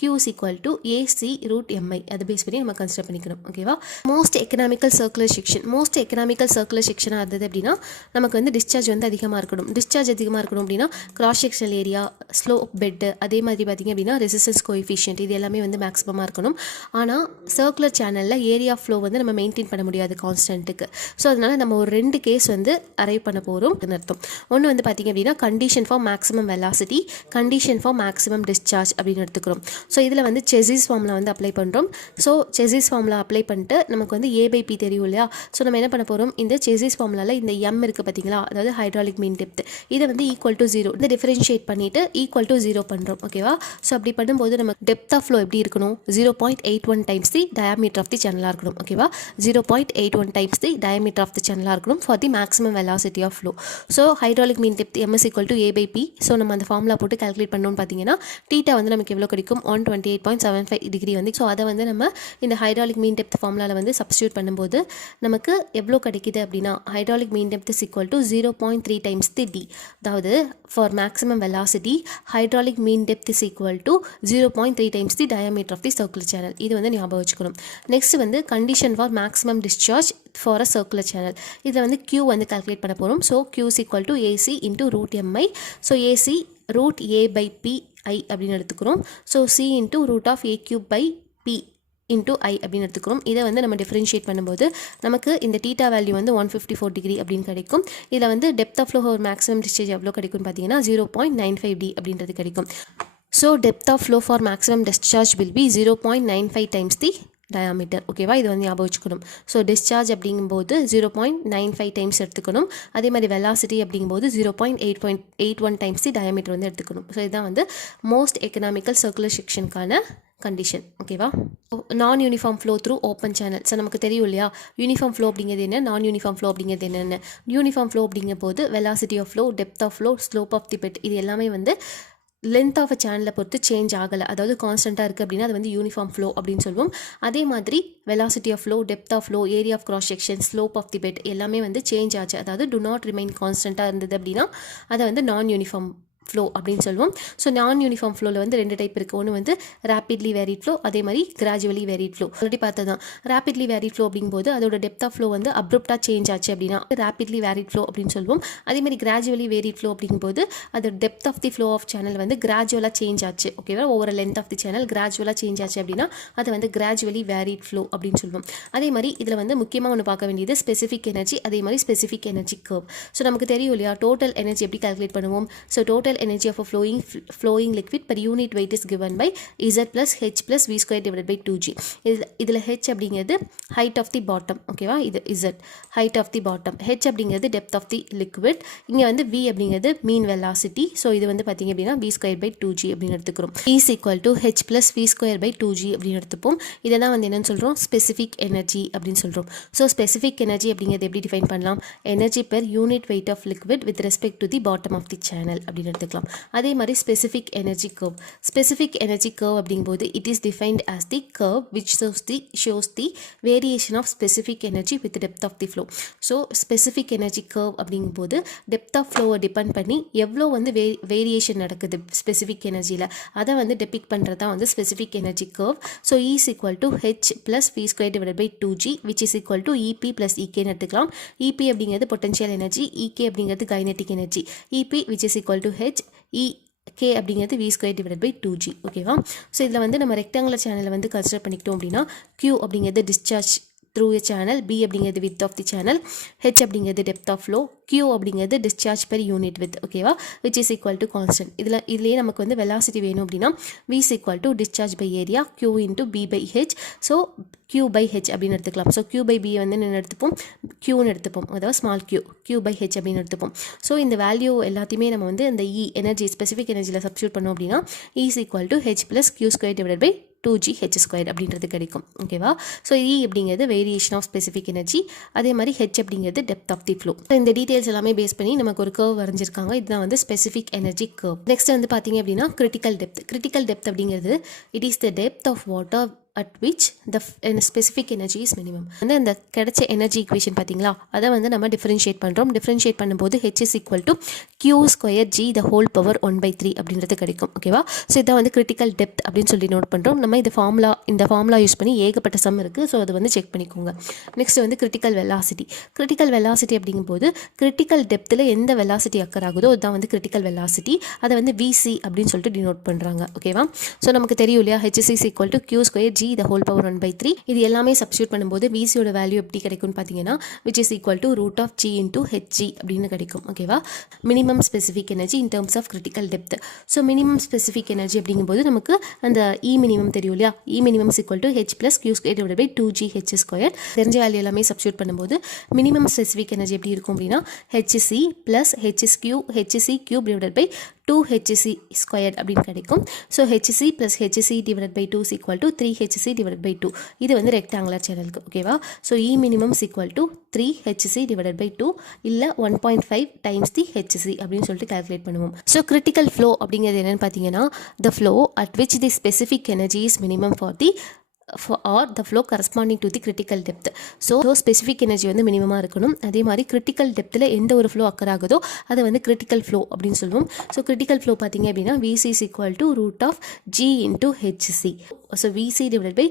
Q is equal to AC root mi, அதை பேஸ் பண்ணி நம்ம கன்சிடர் பண்ணிக்கணும். ஓகேவா. மோஸ்ட் எக்கனாமிக்கல் சர்க்குலர் செக்ஷனாக இருந்தது அப்படின்னா நமக்கு வந்து டிஸ்சார்ஜ் வந்து அதிகமாக இருக்கணும். டிஸ்சார்ஜ் அதிகமாக இருக்கணும் அப்படின்னா cross sectional area, slope bed, அதே மாதிரி பார்த்திங்க அப்படின்னா ரெசிஸ்டன்ஸ் கோஎஃபிஷியன்ட், இது எல்லாமே வந்து மேக்ஸிமமாக இருக்கணும். ஆனால் சர்க்குலர் சேனலில் ஏரியா ஃப்ளோ வந்து நம்ம மெயின்டைன் பண்ண முடியாது கான்ஸ்டன்ட்டுக்கு. ஸோ அதனால் நம்ம ஒரு 2 கேஸ் வந்து அரைவ் பண்ண போகிறோம் அர்த்தம். ஒன்று வந்து பார்த்திங்க அப்படின்னா condition for maximum velocity, condition for maximum discharge அப்படின்னு எடுத்துக்கிறோம். ஸோ இதில் வந்து செசிஸ் ஃபார்முலா வந்து அப்ளை பண்ணுறோம். ஸோ செசிஸ் ஃபார்முலா அப்ளை பண்ணிட்டு நமக்கு வந்து a/p தெரியும் இல்லையா. ஸோ நம்ம என்ன பண்ண போகிறோம், இந்த செசிஸ் ஃபார்முலாவில் இந்த m இருக்குது பார்த்தீங்களா, அதாவது ஹைட்ராலிக் மீன் டெப்த், இதை வந்து ஈக்குவல் டு 0 இந்த டிஃபரன்ஷியேட் பண்ணிவிட்டு ஈக்குவல் டு 0 பண்ணுறோம். ஓகேவா. ஸோ அப்படி பண்ணும்போது நமக்கு டெப்த் ஆஃப் ஃப்ளோ எப்படி இருக்கணும், 0.81 times the diameter of the சேனலாக இருக்கணும். ஓகேவா. 0.81 times the diameter of the சேனலாக இருக்கணும் for the maximum velocity of flow. So hydraulic mean depth m is equal to a/p. So நம்ம அந்த ஃபார்முலா போட்டு கால்குலேட் பண்ணோம்னு பார்த்தீங்கன்னா டீட்டா வந்து நமக்கு எவ்வளோ கிடைக்கும், 128.75 டிகிரி வந்து. ஸோ அதை வந்து நம்ம இந்த ஹைட்ராலிக் மீன் டெப்த் ஃபார்முலாவில் வந்து சப்ஸ்டியூட் பண்ணும்போது நமக்கு எவ்வளோ கிடைக்குது அப்படின்னா hydraulic mean depth is equal to 0.3 times the D. அதாவது for maximum velocity hydraulic mean depth is equal to 0.3 times the diameter of the circular channel. இது வந்து ஞாபகம் வச்சுக்கணும். நெக்ஸ்ட் வந்து condition for maximum discharge for a circular channel. இதில் வந்து Q வந்து கால்குலேட் பண்ண போகிறோம். So Q is equal to AC into root mi. So AC root a/p i அப்படின்னு எடுத்துக்கிறோம். So c into root of a/p into i அப்படின்னு எடுத்துக்கிறோம். இதை வந்து நம்ம டிஃபரன்ஷியேட் பண்ணும்போது நமக்கு இந்த டீட்டா வேல்யூ வந்து 154 டிகிரி அப்படின்னு கிடைக்கும். இதில் வந்து டெப்த் ஆஃப் ஃப்ளோ ஒரு மேக்ஸிமம் டிஸ்சார்ஜ் எவ்வளோ கிடைக்கும்னு பார்த்தீங்கன்னா 0.95 d அப்படின்றது கிடைக்கும். So depth of flow for maximum discharge will be 0.95 times the diameter. ஓகேவா. இது வந்து ஞாபகம் வச்சுக்கணும். ஸோ டிஸ்சார்ஜ் அப்படிங்கும்போது 0.95 டைம்ஸ் எடுத்துக்கணும். அதே மாதிரி வெலாசிட்டி அப்படிங்கும்போது 0.81 டைம்ஸ் தி டயாமீட்டர் வந்து எடுத்துக்கணும். ஸோ இதுதான் வந்து மோஸ்ட் எக்கனாமிக்கல் சர்க்குலர் செக்ஷனுக்கான கண்டிஷன். ஓகேவா? நான் uniform flow through open channel. So நமக்கு தெரியும் இல்லையா, யூனிஃபார்ம் ஃப்ளோ அப்படிங்கிறது என்ன, நான் யூனிஃபார்ம் ஃப்ளோ அப்படிங்கிறது என்னென்னு. யூனிஃபார்ம் ஃப்ளோ அப்படிங்கும் போது velocity of flow, depth of flow, slope of the bed, இது எல்லாமே வந்து லென்த் ஆஃப் அ சேனலை பொறுத்து சேஞ்ச் ஆகலை, அதாவது கான்ஸ்டண்ட்டாக இருக்குது அப்படின்னா அது வந்து யூனிஃபார்ம் ஃப்ளோ அப்படின்னு சொல்லுவோம். அதே மாதிரி velocity of flow, depth of flow, area of cross section, slope of the bed எல்லாமே வந்து சேஞ்ச் ஆச்சு, அதாவது டு நாட் ரிமைன் கான்ஸ்டண்ட்டாக இருந்தது அப்படின்னா அதை வந்து நான் யூனிஃபார்ம் ஃப்ளோ அப்படின்னு சொல்லுவோம். ஸோ நான் யூனிஃபார்ம் ஃப்ளோவில் வந்து 2 டைப் இருக்குது. ஒன்று வந்து ரேப்பிட்லி வேரிட் ஃப்ளோ, அதே மாதிரி கிராஜுவலி வேரிட் ஃப்ளோ. ஆல்ரெடி பார்த்ததான். ரேப்பிட்லி வேரிட் ஃப்ளோ அப்படிங்கும்போது அதோட டெப்த் ஆஃப் ஃப்ளோ வந்து அப்ரப்டாக சேஞ்ச் ஆச்சு அப்படின்னா ரேப்பிட்லி வேரிட் ஃப்ளோ அப்படின்னு சொல்லுவோம். அதே மாதிரி கிராஜுவலி வேரிட் ஃப்ளோ அப்படிங்கும்போது அதோட depth of the flow of channel வந்து கிராஜுவலாக சேஞ்ச் ஆச்சு. ஓகேவா? Over length of the channel கிராஜுவலாக சேஞ்ச் ஆச்சு அப்படின்னா அதை வந்து கிராஜுவலி வேரிட் ஃப்ளோ அப்படின்னு சொல்லுவோம். அதே மாதிரி இதில் வந்து முக்கியமாக ஒன்று பார்க்க வேண்டியது ஸ்பெசிஃபிக் எனர்ஜி, அதே மாதிரி ஸ்பெசிஃபிக் எனர்ஜி கர்வ். ஸோ நமக்கு தெரியும் இல்லையா, டோட்டல் எனர்ஜி எப்படி கால்குலேட் பண்ணுவோம். So total energy of a flowing liquid per unit weight is given by z plus h plus v square divided by 2g. இதில் h அப்படிங்கிறது height of the bottom. ஓகேவா? இது z height of the bottom, h அப்படிங்கிறது depth of the liquid, இங்கே வந்து v அப்படிங்கிறது mean velocity. ஸோ இது வந்து பார்த்தீங்க அப்படின்னா v square by 2g அப்படின்னு எடுத்துக்கிறோம். is equal to h plus v square by 2g அப்படின்னு எடுத்துப்போம். இதை தான் வந்து என்னன்னு சொல்கிறோம், ஸ்பெசிஃபிக் எனர்ஜி அப்படின்னு சொல்கிறோம். ஸோ ஸ்பெசிஃபிக் எனர்ஜி அப்படிங்கிறது எப்படி டிஃபைன் பண்ணலாம், energy per unit weight of liquid with respect to the bottom of the channel அப்படின்னு எடுத்துக்கலாம். அதே மாதிரி specific energy curve. Specific energy curve அப்படிங்கும்போது it is defined as the curve which shows the variation of specific energy with depth of the flow. So specific energy curve அப்படிங்கும்போது டெப்த் ஆஃப் ஃப்ளோவை டிபெண்ட் பண்ணி எவ்வளோ வந்து வேரியேஷன் நடக்குது ஸ்பெசிஃபிக் எனர்ஜியில், அதை வந்து டெபிக் பண்ணுறது தான் வந்து specific energy curve. So is equal to H plus V square divided by 2g which is equal to EP plus இகேன்னு எடுத்துக்கலாம். இபி அப்படிங்கிறது பொட்டன்ஷியல் எனர்ஜி, இகே அப்படிங்கிறது kinetic energy. EP which is equal to H, k அப்படிங்கிறது v square divided by 2g. ஓகேவா? ஸோ இதில் வந்து நம்ம ரெக்டாங்குலர் சேனலை வந்து கன்சிடர் பண்ணிக்கிட்டோம் அப்படின்னா q அப்படிங்கிறது discharge through a channel, b அப்படிங்கிறது width of the channel, h அப்படிங்கிறது depth of flow, q அப்படிங்கிறது discharge per unit width. ஓகேவா? which is equal to constant. இதுலயே நமக்கு வந்து velocity வேணும் அப்படின்னா v is equal to discharge by area q into b by h. So q by h அப்படின்னு எடுத்துக்கலாம். ஸோ q by b வந்து என்ன எடுத்துப்போம், qன்னு எடுத்துப்போம், அதாவது ஸ்மால் q by h அப்படின்னு எடுத்துப்போம். ஸோ இந்த வேல்யூ எல்லாத்தையுமே நம்ம வந்து இந்த எனர்ஜி ஸ்பெசிஃபிக் எனர்ஜியில் சப்ஸ்டியூட் பண்ணோம் அப்படின்னா e is equal to h plus q square divided by 2g h square அப்படின்றது கிடைக்கும். ஓகேவா? ஸோ E அப்படிங்கிறது வேரியேஷன் ஆஃப் ஸ்பெசிஃபிக் எனர்ஜி, அதே மாதிரி h அப்படிங்கிறது டெப்த் ஆஃப் தி ஃப்ளோ. இந்த டீடைல்ஸ் எல்லாமே பேஸ் பண்ணி நமக்கு ஒரு கர்வ் வரைஞ்சிருக்காங்க. இதுதான் வந்து ஸ்பெசிஃபிக் எனர்ஜி கர்வ். நெக்ஸ்ட் வந்து பார்த்தீங்க அப்படின்னா கிரிட்டிக்கல் டெப்த். கிரிட்டிக்கல் டெப்த் அப்படிங்கிறது it is the depth of water at which the specific energy is minimum. வந்து அந்த கிடைச்ச எனர்ஜி ஈக்குவேஷன் பார்த்தீங்களா, அதை வந்து நம்ம டிஃபரன்ஷியேட் பண்ணுறோம். டிஃபரன்ஷியேட் பண்ணும்போது h is equal to q square g the whole power 1/3 அப்படின்றது கிடைக்கும். ஓகேவா? ஸோ இதான் வந்து கிரிட்டிக்கல் டெப்த் அப்படின்னு சொல்லி நோட் பண்ணுறோம். நம்ம இந்த ஃபார்முலா யூஸ் பண்ணி ஏகப்பட்ட சம் இருக்குது. ஸோ அதை வந்து செக் பண்ணிக்கோங்க. நெக்ஸ்ட் வந்து கிரிட்டிக்கல் வெலாசிட்டி. கிரிட்டிக்கல் வெலாசிட்டி அப்படிங்கும்போது கிரிட்டிக்கல் டெப்த்தில் எந்த வெலாசிட்டி அக்கர் ஆகுதோ அதுதான் வந்து கிரிட்டிக்கல் வெலாசிட்டி. அதை வந்து vc அப்படின்னு சொல்லிட்டு டினோட் பண்ணுறாங்க. ஓகேவா? ஸோ நமக்கு தெரியும் இல்லையா, h is equal to q square g the whole power 1/3. இது எல்லாமே சப்ஸ்டியூட் பண்ணும்போது விசியோட வேல்யூ எப்படி கிடைக்கும்னு பார்த்தீங்கன்னா which is equal to root of g into hg அப்படின்னு கிடைக்கும். ஓகேவா? Minimum specific energy in terms of critical depth. So minimum specific energy அப்படிங்கும்போது நமக்கு அந்த இ மினிமம் தெரியும் இல்லையா, E minimum is equal to h plus q square divided by 2g h square. தெரிஞ்ச வேல்யூ எல்லாமே சப்ஸ்டியூட் பண்ணும்போது மினிமம் ஸ்பெசிஃபிக் எனர்ஜி எப்படி இருக்கும் அப்படின்னா hc plus hc cube divided by 2hc squared அப்படின்னு கிடைக்கும். So hc plus hc divided by 2 is equal to 3hc divided by 2. இது வந்து ரெக்டாங்குலர் சேனலுக்கு. ஓகேவா? So E minimum is equal to 3hc divided by 2 இல்லை 1.5 times the hc அப்படின்னு சொல்லிட்டு கால்குலேட் பண்ணுவோம். ஸோ கிரிட்டிக்கல் ஃப்ளோ அப்படிங்கிறது என்னென்னு பார்த்தீங்கன்னா the flow at which the specific energy is minimum for the flow corresponding to the critical depth. So specific energy வந்து மினிமமாக இருக்கணும். அதே மாதிரி கிரிட்டிக்கல் டெப்த்தில் எந்த ஒரு ஃப்ளோ அக்கர் ஆகுதோ அதை வந்து கிரிட்டிக்கல் ஃப்ளோ அப்படின்னு சொல்லுவோம். ஸோ கிரிட்டிக்கல் ஃப்ளோ பார்த்தீங்க அப்படின்னா VC is equal to root of G into HC. So VC divided by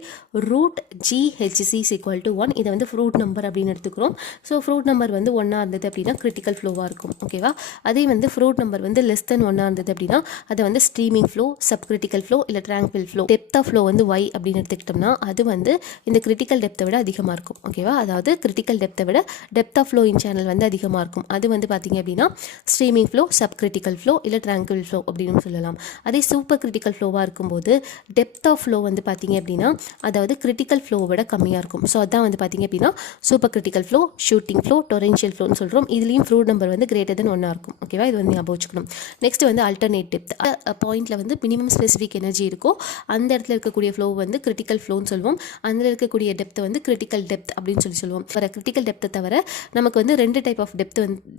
root G HC is equal to 1. இதை வந்து ஃப்ரூட் நம்பர் அப்படின்னு எடுத்துக்கிறோம். ஸோ ஃப்ரூட் நம்பர் வந்து 1 இருந்தது அப்படின்னா கிரிட்டிக்கல் ஃப்ளோவாக இருக்கும். ஓகேவா? அதே வந்து ஃப்ரூட் நம்பர் வந்து லெஸ் தென் 1 இருந்தது அப்படின்னா அதை வந்து streaming flow, sub critical flow இல்லை tranquil flow. Depth of flow வந்து Y அப்படின்னு எடுத்துக்கிட்டோம்னா அது வந்து இந்த கிரிட்டிக்கல் டெப்த்தை விட அதிகமாக இருக்கும். ஓகேவா? அதாவது கிரிட்டிக்கல் டெப்த்தை விட depth of flow in channel வந்து அதிகமாக இருக்கும். அது வந்து பார்த்தீங்க அப்படின்னா streaming flow, sub critical flow இல்லை ட்ராங்கிள் ஃப்ளோ அப்படின்னு சொல்லலாம். அதே சூப்பர் கிரிட்டிக்கல் ஃப்ளோவாக இருக்கும்போது டெப்த் ஆஃப் ஃப்ளோ வந்து பார்த்திங்க அப்படின்னா அதாவது கிரிட்டிக்கல் ஃப்ளோவோட கம்மியாக இருக்கும். ஸோ அதான் வந்து பார்த்திங்க அப்படின்னா super critical flow, shooting flow, torrential ஃப்ளோன்னு சொல்கிறோம். இதுலேயும் ஃப்ளூயிட் நம்பர் வந்து கிரேட்டர் தென் 1 இருக்கும். ஓகேவா, இது வந்து ஞாபகம் வச்சுக்கணும். நெக்ஸ்ட் வந்து அல்டர்னேட் டெப்த். பாயிண்டில் வந்து மினிமம் ஸ்பெசிஃபிக் எனர்ஜி இருக்கோ அந்த இடத்துல இருக்கக்கூடிய ஃப்ளோ வந்து கிரிட்டிக்கல் ஃப்ளோன்னு சொல்லுவோம். அதில் இருக்கக்கூடிய டெப்த்தை வந்து கிரிட்டிக்கல் டெப்த் அப்படின்னு சொல்லுவோம். வர கிரிட்டிக்கல் டெப்த்தை தவிர நமக்கு வந்து 2 டைப் ஆஃப்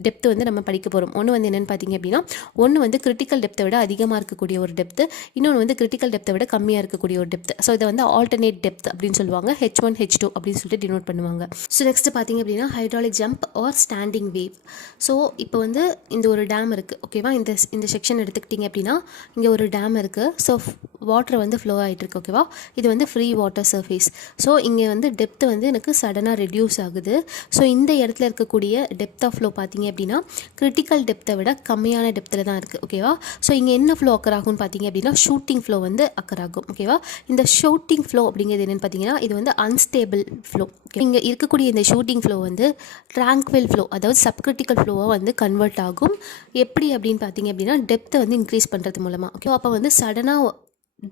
டெப்த் வந்து நம்ம படிக்க போகிறோம். ஒன்று வந்து என்னென்னு பார்த்தீங்க அப்படின்னா, ஒன்று வந்து கிரிட்டிக்கல் டெப்த்தை விட அதிகமாக இருக்கக்கூடிய ஒரு டெப்த், இன்னொன்று வந்து கிரிட்டிக்கல் டெப்த்தை விட கம்மியாக இருக்கக்கூடிய ஒரு டெப்த். ஸோ இதை வந்து ஆல்டர்னேட் டெப்த் அப்படின்னு சொல்லுவாங்க. H1 H2 அப்படின்னு சொல்லிட்டு டினோட் பண்ணுவாங்க. ஸோ நெக்ஸ்ட் பார்த்தீங்க அப்படின்னா hydraulic jump are standing wave. So இப்போ வந்து இந்த ஒரு டேம் இருக்குது. ஓகேவா, இந்த செக்ஷன் எடுத்துக்கிட்டிங்க அப்படின்னா இங்கே ஒரு டேம் இருக்குது. ஸோ வாட்டர் வந்து ஃப்ளோ ஆகிட்டு இருக்கு. ஓகேவா, இது வந்து ஃப்ரீ வாட்டர் சர்ஃபேஸ். ஸோ இங்கே வந்து டெப்த் வந்து எனக்கு சடனாக ரெடியூஸ் ஆகுது. ஸோ இந்த இடத்துல இருக்கக்கூடிய டெப்த் ஆஃப் ஃப்ளோ பார்த்தீங்க அப்படின்னா கிரிட்டிக்கல் டெப்த்தை விட கம்மியான டெப்த்தில் தான் இருக்குது. ஓகேவா, ஸோ இங்கே என்ன ஃப்ளோ அக்கர் ஆகும்னு பார்த்தீங்க அப்படின்னா ஷூட்டிங் ஃப்ளோ வந்து அக்கர் ஆகும். ஓகேவா, இந்த ஷூட்டிங் ஃப்ளோ அப்படிங்கிறது என்னென்னு பார்த்தீங்கன்னா இது வந்து அன்ஸ்டேபிள் ஃப்ளோ. இங்கே இருக்கக்கூடிய இந்த ஷூட்டிங் ஃப்ளோ வந்து ட்ராங்க்வில் ஃப்ளோ, அதாவது சப்கிரிட்டிக்கல் ஃப்ளோவாக வந்து கன்வெர்ட் ஆகும். எப்படி அப்படின்னு பார்த்தீங்க அப்படின்னா டெப்த்தை வந்து இன்க்ரீஸ் பண்ணுறது மூலமாக. ஓகே, அப்போ வந்து சடனாக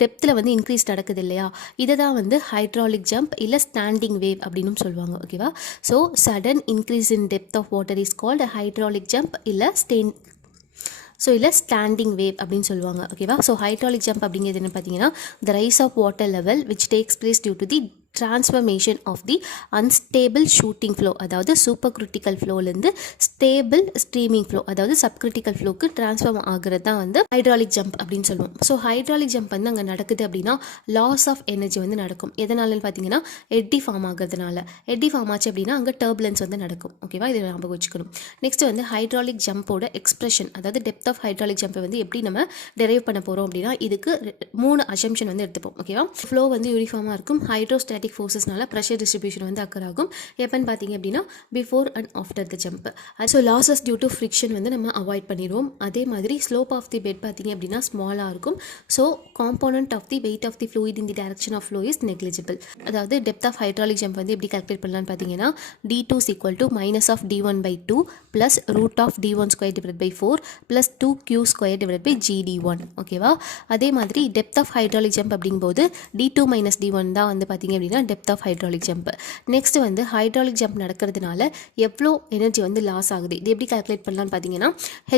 டெப்த்தில் வந்து இன்க்ரீஸ் நடக்குது இல்லையா, இதை தான் வந்து ஹைட்ராலிக் ஜம்ப் இல்லை ஸ்டாண்டிங் வேவ் அப்படின்னு சொல்லுவாங்க. ஓகேவா, so sudden increase in depth of water is called hydraulic jump இல்லை ஸ்டாண்டிங் வேவ் அப்படின்னு சொல்லுவாங்க. ஓகேவா, ஸோ ஹைட்ராலிக் ஜம்ப் அப்படிங்கிறது என்ன பார்த்தீங்கன்னா the rise of water level which takes place due to the transformation of the unstable shooting flow, அதாவது சூப்பர் கிரிட்டிக்கல் ஃப்ளோலேருந்து ஸ்டேபிள் ஸ்ட்ரீமிங் ஃப்ளோ, அதாவது சப்கிரிட்டிக்கல் ஃப்ளோக்கு ட்ரான்ஸ்ஃபார்ம் ஆகிறது தான் வந்து ஹைட்ராலிக் ஜம்ப் அப்படின்னு சொல்லுவோம். ஸோ ஹைட்ராலிக் ஜம்ப் வந்து அங்கே நடக்குது அப்படின்னா லாஸ் ஆஃப் எனர்ஜி வந்து நடக்கும். எதனாலன்னு பார்த்தீங்கன்னா எட்டி ஃபார்ம் ஆகிறதுனால. எட்டி ஃபார்ம் ஆச்சு அப்படின்னா அங்கே டர்புலன்ஸ் வந்து நடக்கும். ஓகேவா, இதை ஞாபகம் வச்சுக்கணும். நெக்ஸ்ட் வந்து ஹைட்ராலிக் ஜம்போட எக்ஸ்பிரஷன், அதாவது டெப்த் ஆஃப் ஹைட்ராலிக் ஜம்பை வந்து எப்படி நம்ம டெரைவ் பண்ண போகிறோம் அப்படின்னா இதுக்கு 3 அசம்ஷன் வந்து எடுத்துப்போம். ஓகேவா, ஃப்ளோ வந்து யூனிஃபார்மாக இருக்கும். ஹைட்ரோஸ்டாட்டிக் ஃபோர்ஸஸ்னால ப்ரெஷர் டிஸ்ட்ரிபியூஷன் வந்து அக்கர் ஆகும். எப்பன்னு பார்த்தீங்க அப்படின்னா before and after the jump. So losses due to friction வந்து நம்ம அவாய்ட் பண்ணிடுவோம். அதே மாதிரி ஸ்லோப் ஆஃப் தி பெட் பார்த்தீங்க அப்படின்னா ஸ்மாலாக இருக்கும். So component of the weight of the fluid in the direction of flow is negligible. அதாவது டெப்த் ஆஃப் ஹைட்ராலிக் ஜம்ப் வந்து எப்படி கால்குலேட் பண்ணலான்னு பார்த்தீங்கன்னா d2 is equal to minus of d1/2 plus root of d1 square divided by 4 plus 2q square divided by gd1. ஓகேவா, அதே மாதிரி டெப்த் ஆஃப் ஹைட்ராலிக் ஜம்ப் அப்படிங்கும்போது d2 minus d1 தான் வந்து பார்த்தீங்க அப்படின்னா depth of hydraulic jump. Next வந்து ஹைட்ராலிக் ஜம்ப் நடக்கிறதுனால எவ்வளோ எனர்ஜி வந்து லாஸ் ஆகுது, இது எப்படி கால்குலேட் பண்ணலான்னு பார்த்தீங்கன்னா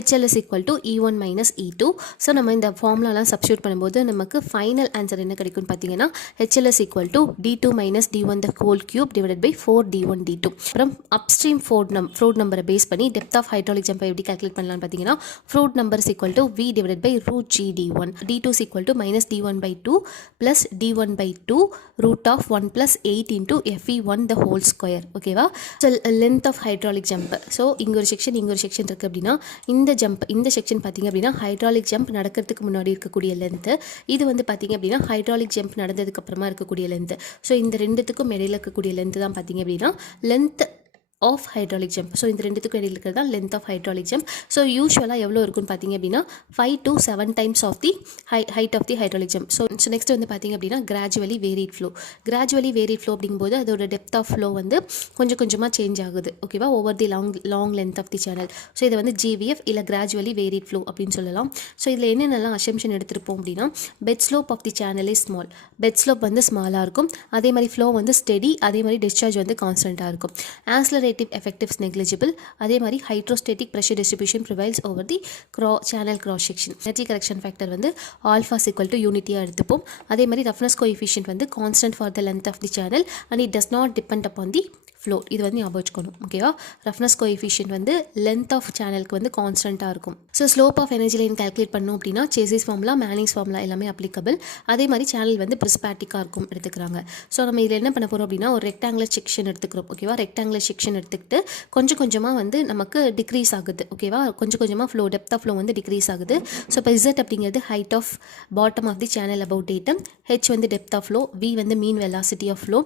HL is equal to E1 minus E2. So நம்ம இந்த ஃபார்முலாலாம் சப்ஸ்டியூட் பண்ணும்போது நமக்கு ஃபைனல் ஆன்சர் என்ன கிடைக்கும்னு பார்த்தீங்கன்னா HL is equal to D2 minus D1 the whole cube divided by 4D1 D2. அப்புறம் அப்ஸ்ட்ரீம் ஃப்ளூயிட் நம்பரை பேஸ் பண்ணி டெப்த் ஆஃப் ஹைட்ராலிக் ஜம்பை எப்படி கால்குலேட் பண்ணலான்னு பார்த்தீங்கன்னா fluid number is equal to V divided by root GD1. D2 is equal to minus D1/2 plus D1/2 root of 1 plus 8 into FE1 the whole square. ஓகேவா, so length of hydraulic jump. So இங்கே ஒரு செக்ஷன் இருக்குது அப்படின்னா இந்த செக்ஷன் பார்த்தீங்க அப்படின்னா ஹைட்ராலிக் ஜம்ப் நடக்கிறதுக்கு முன்னாடி இருக்கக்கூடிய லென்த்து. இது வந்து பார்த்தீங்க அப்படின்னா ஹைட்ராலிக் ஜம்ப் நடந்ததுக்கு அப்புறமா இருக்கக்கூடிய லென்த்து. ஸோ இந்த ரெண்டுத்துக்கும் இடையில இருக்கக்கூடிய லென்த்து தான் பார்த்தீங்க அப்படின்னா length of hydraulic jump. So இந்த ரெண்டுத்துக்கும் இடையில் இருக்கிறது தான் length of hydraulic jump. So யூஸ்வலாக எவ்வளோ இருக்குன்னு பார்த்தீங்க அப்படின்னா 5 to 7 times of the height of the hydraulic jump. So next வந்து பார்த்தீங்க அப்படின்னா gradually varied flow. Gradually varied flow அப்படிங்கும்போது அதோட டெப்த் ஆஃப் ஃப்ளோ வந்து கொஞ்சமாக சேஞ்ச் ஆகுது. ஓகேவா, over the long length of the channel. So இதை வந்து GVF இல்லை கிராஜுவலி வேரிட் ஃப்ளோ அப்படின்னு சொல்லலாம். ஸோ இதில் என்னென்னலாம் அசம்ஷன் எடுத்துருப்போம் அப்படின்னா bed slope of the channel is small. Bed slope வந்து ஸ்மாலாக இருக்கும். அதே மாதிரி ஃப்ளோ வந்து ஸ்டெடி. அதே மாதிரி டிஸ்சார்ஜ் வந்து கான்ஸ்டண்ட்டாக இருக்கும். ஆன்சிலரேட்டிவ் effectives negligible. அதே மாதிரி hydrostatic pressure distribution prevails over the channel cross section. Energy correction factor வந்து alpha is equal to unity எடுத்துப்போம். அதே மாதிரி roughness coefficient வந்து constant for the length of the channel and it does not depend upon the flow. இது வந்து ஞாபகம் வச்சுக்கணும். ஓகேவா, ரஃப்னஸ் கோஎஃபிஷியன்ட் வந்து லென்த் ஆஃப் சேனலுக்கு வந்து கான்ஸ்டண்ட்டாக இருக்கும். So slope of energy line calculate பண்ணோம் அப்படின்னா சேசிஸ் ஃபார்முலா, மேனிங்ஸ் ஃபார்முலா எல்லாமே அப்ளிகபிள். அதே மாதிரி சேனல் வந்து பிரிஸ்பாட்டிக்காக இருக்கும் எடுத்துக்கிறாங்க. ஸோ நம்ம இதில் என்ன பண்ண போகிறோம் அப்படின்னா ஒரு ரெக்டாங்குலர் செக்ஷன் எடுத்துக்கிறோம். ஓகேவா, ரெக்டாங்குலர் செக்ஷன் எடுத்துக்கிட்டு கொஞ்சமாக வந்து நமக்கு டிக்ரீஸ் ஆகுது. ஓகேவா, கொஞ்சமாக ஃப்ளோ டெப்த் ஆஃப் ஃப்ளோ வந்து டிக்ரீஸ் ஆகுது. ஸோ இப்போ Z அப்படிங்கிறது height of bottom of the channel about datum, H வந்து டெப்த் ஆஃப் ஃப்ளோ, V வந்து mean velocity of flow,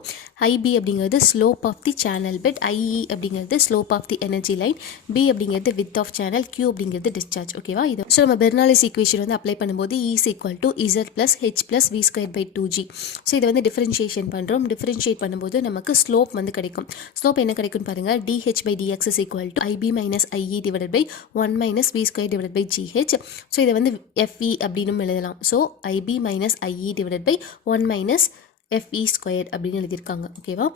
IB அப்படிங்கிறது slope of the channel channel bed, IE அப்படிங்கிறது slope of the energy line, B அப்படிங்கிறது width of channel, Q அப்படிங்கிறது discharge. ஓகேவா? இது ஸோ நம்ம பெர்னாலிஸ் ஈக்குவேஷன் வந்து அப்ளை பண்ணும்போது E is equal to Z plus H plus V squared by 2G. So இதை வந்து டிஃபரன்ஷியேஷன் பண்ணுறோம். டிஃபரன்ஷியேட் பண்ணும்போது நமக்கு ஸ்லோப் வந்து கிடைக்கும். ஸ்லோப் என்ன கிடைக்கும்னு பாருங்க, DH by DX is equal to IB minus IE divided by 1 minus V squared divided by GH. So இதை வந்து FE அப்படின்னு எழுதலாம். So IB minus IE divided by 1 minus FE square அப்படின்னு எழுதியிருக்காங்க. ஓகேவா?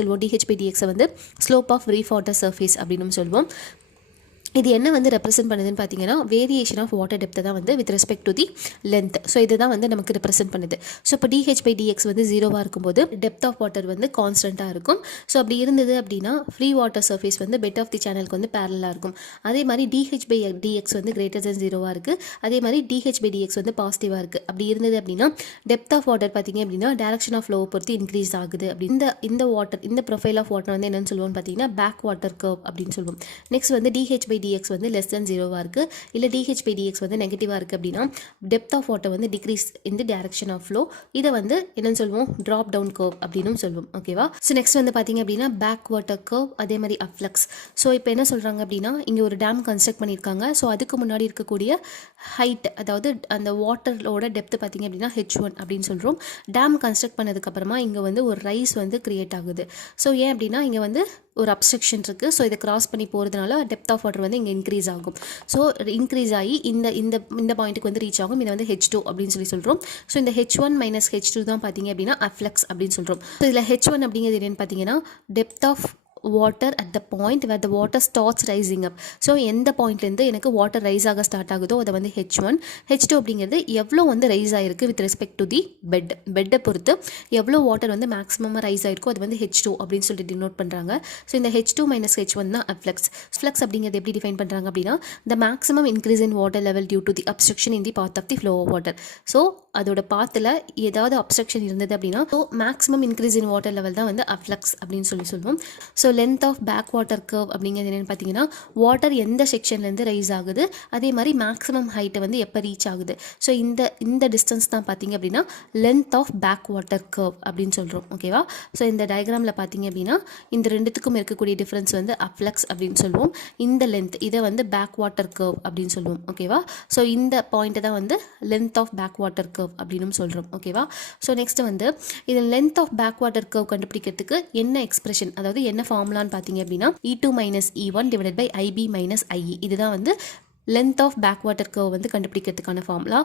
சொல்லுவோம் DH by DX வந்து ஸ்லோப் ஆஃப் ரீஃப் வாட்டர் சர்ஃபேஸ் அப்படின்னு சொல்லுவோம். இது என்ன வந்து ரெப்ரசென்ட் பண்ணுதுன்னு பார்த்தீங்கன்னா வேரியேஷன் ஆஃப் வாட்டர் டெப்த்தை தான் வந்து with respect to the length. So இதுதான் வந்து நமக்கு ரெப்ரசென்ட் பண்ணுது. ஸோ இப்போ DH by DX வந்து 0வாக இருக்கும்போது டெப்த் ஆஃப் வாட்டர் வந்து கான்ஸ்டண்ட்டாக இருக்கும். ஸோ அப்படி இருந்தது அப்படின்னா ஃப்ரீ வாட்டர் சர்ஃபேஸ் வந்து பெட் ஆஃப் தி சேனலுக்கு வந்து பேரலாக இருக்கும். அதே மாதிரி DH by DX வந்து கிரேட்டர் தென் 0வாக இருக்குது. அதே மாதிரி DH by DX வந்து பாசிட்டிவாக இருக்குது. அப்படி இருந்தது அப்படின்னா டெப்த் ஆஃப் வாட்டர் பார்த்தீங்க அப்படின்னா டேரக்ஷன் ஆஃப் ஃப்ளோவை பொறுத்து இன்க்ரீஸ் ஆகுது. அப்படி இந்த ப்ரொஃபைல் ஆஃப் வாட்டர் வந்து என்னன்னு சொல்லுவோம்னு பார்த்தீங்கன்னா பேக் வாட்டர் கர்வ் அப்படின்னு சொல்லுவோம். நெக்ஸ்ட் வந்து DH by DX வந்து லெஸ் தென் 0வாக இருக்குது, இல்லை DH by DX வந்து நெகட்டிவாக இருக்குது அப்படின்னா டெப்த் ஆஃப் வாட்டர் வந்து decrease in the direction of flow. இதை வந்து என்னன்னு சொல்லுவோம், ட்ராப் டவுன் கர்வ் அப்படின்னு சொல்லுவோம். ஓகேவா? ஸோ நெக்ஸ்ட் வந்து பார்த்தீங்க அப்படின்னா பேக் வாட்டர் கர்வ், அதே மாதிரி அஃப்ளக்ஸ். ஸோ இப்போ என்ன சொல்கிறாங்க அப்படின்னா இங்கே ஒரு டேம் கன்ஸ்ட்ரக்ட் பண்ணியிருக்காங்க. ஸோ அதுக்கு முன்னாடி இருக்கக்கூடிய ஹைட், அதாவது அந்த வாட்டரோட டெப்த் பார்த்தீங்க அப்படின்னா H1 அப்படின்னு சொல்கிறோம். டேம் கன்ஸ்ட்ரக்ட் பண்ணதுக்கப்புறமா இங்கே வந்து ஒரு ரைஸ் வந்து கிரியேட் ஆகுது. ஸோ ஏன் அப்படின்னா இங்கே வந்து ஒரு அப்ஸ்ட்ரக்ஷன் இருக்குது. ஸோ இதை கிராஸ் பண்ணி போகிறதுனால டெப்த் ஆஃப் வாட்டர் வந்து இங்கே இன்க்ரீஸ் ஆகும். ஸோ இன்க்ரீஸ் ஆகி இந்த பாயிண்ட்டுக்கு வந்து ரீச் ஆகும். இதை வந்து H2 அப்படின்னு சொல்கிறோம். ஸோ இந்த H1 மைனஸ் H2 தான் பார்த்தீங்க அப்படின்னா அஃப்ளக்ஸ் அப்படின்னு சொல்கிறோம். ஸோ இதில் H1 அப்படிங்கிறது என்னென்னு பார்த்தீங்கன்னா depth of water at the point where the water starts rising up. So எந்த பாயிண்ட்லேருந்து எனக்கு வாட்டர் ரைஸ் ஆக ஸ்டார்ட் ஆகுதோ அதை வந்து H1. H2 அப்படிங்கிறது எவ்வளோ வந்து ரைஸ் ஆகிருக்கு வித் ரெஸ்பெக்ட் டு தி பெட்டை பொறுத்து எவ்வளோ வாட்டர் வந்து மேக்ஸிமமாக ரைஸ் ஆகிருக்கோ அது வந்து H2 அப்படின்னு சொல்லிட்டு டினோட் பண்ணுறாங்க. ஸோ இந்த H2 மைனஸ் H1 தான் அஃப்ளக்ஸ். ஃப்ளக்ஸ் அப்படிங்கிறது எப்படி டிஃபைன் பண்ணுறாங்க அப்படின்னா the maximum increase in water level due to the obstruction in the path of the flow of water. So அதோட பாத்தில் ஏதாவது அப்ஸ்ட்ரக்ஷன் இருந்தது அப்படின்னா so maximum increase in water level தான் வந்து அஃப்ளக்ஸ் அப்படின்னு சொல்லுவோம். So length of back water curve அப்படிங்கிறது என்னென்னு பார்த்தீங்கன்னா வாட்டர் எந்த செக்ஷன்லேருந்து ரைஸ் ஆகுது, அதே மாதிரி மேக்ஸிமம் ஹைட்டை வந்து எப்போ ரீச் ஆகுது. ஸோ இந்த டிஸ்டன்ஸ் தான் பார்த்தீங்க அப்படின்னா length of back water curve அப்படின்னு சொல்கிறோம். ஓகேவா? ஸோ இந்த டயக்ராமில் பார்த்தீங்க அப்படின்னா இந்த ரெண்டுத்துக்கும் இருக்கக்கூடிய டிஃப்ரென்ஸ் வந்து அஃப்ளக்ஸ் அப்படின்னு சொல்லுவோம். இந்த லென்த் இதை வந்து பேக் வாட்டர் கர்வ் அப்படின்னு சொல்லுவோம். ஓகேவா? ஸோ இந்த பாயிண்ட்டை தான் வந்து length of back water curve அப்படின்னு சொல்கிறோம். ஓகேவா? ஸோ நெக்ஸ்ட் வந்து இது length of back water curve கண்டுபிடிக்கிறதுக்கு என்ன எக்ஸ்பிரஷன், அதாவது என்ன ஃபார்முலான்னு பார்த்தீங்க அப்படின்னா E2 minus E1 divided by IB minus IE. இதுதான் வந்து length of back water curve வந்து கண்டுபிடிக்கிறதுக்கான ஃபார்முலா.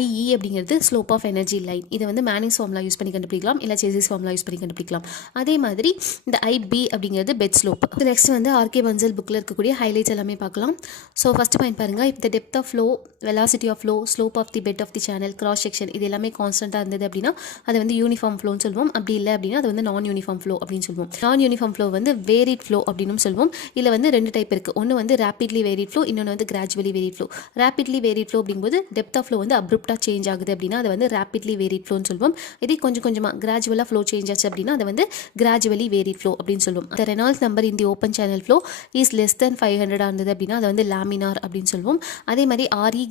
IE அப்படிங்கிறது ஸ்லோப் ஆஃப் எனர்ஜி லைன். இதை வந்து மேனிங்ஸ் ஃபார்முலா யூஸ் பண்ணி கண்டுபிடிக்கலாம், இல்லை செசிஸ் ஃபார்முலா யூஸ் பண்ணி கண்டுபிடிக்கலாம். அதே மாதிரி இந்த IB அப்படிங்கிறது பெட் ஸ்லோப். நெக்ஸ்ட் வந்து ஆர்கே பன்சல் புக்கில் இருக்கக்கூடிய ஹைலைட்ஸ் எல்லாமே பார்க்கலாம். ஸோ ஃபஸ்ட் பாயிண்ட் பாருங்கள், இப்போ depth of flow, velocity of flow, slope of the bed of the channel, cross section இது எல்லாமே கான்ஸ்டன்ட்டாக இருந்தது அப்படின்னா அதை வந்து யூனிஃபார்ம் ஃப்ளோன்னு சொல்லுவோம். அப்படி இல்லை அப்படின்னா அது வந்து நான் யூனிஃபார்ம் ஃப்ளோ அப்படின்னு சொல்லுவோம். நான் யூனிஃபார்ம் ஃப்ளோ வந்து வேரிட் ஃப்ளோ அப்படின்னு சொல்லுவோம். இதில் வந்து ரெண்டு டைப் இருக்குது. ஒன்று வந்து ரேப்பிட்லி வேரிட் ஃப்ளோ, இன்னொன்று வந்து gradually varied flow. Rapidly varied flow அப்படிங்கும்போது டெப்த் ஆஃப் ஃப்ளோ வந்து அப்ரப்டாக சேஞ்ச் ஆகுது அப்படின்னா அதை வந்து ரேப்பிட்லி வேரிட் ஃப்ளோன்னு சொல்லுவோம். இதே கொஞ்சம் கொஞ்சமாக கிராஜுவலாக ஃப்ளோ சேஞ்ச் ஆச்சு அப்படின்னா அதை வந்து கிராஜுவலி வேரிட் ஃப்ளோ அப்படின்னு சொல்லுவோம். The Reynolds number in the open channel flow is less than 500 இருந்தது அப்படின்னா அதை வந்து லாமினார் அப்படின்னு சொல்லுவோம். அதே மாதிரி RE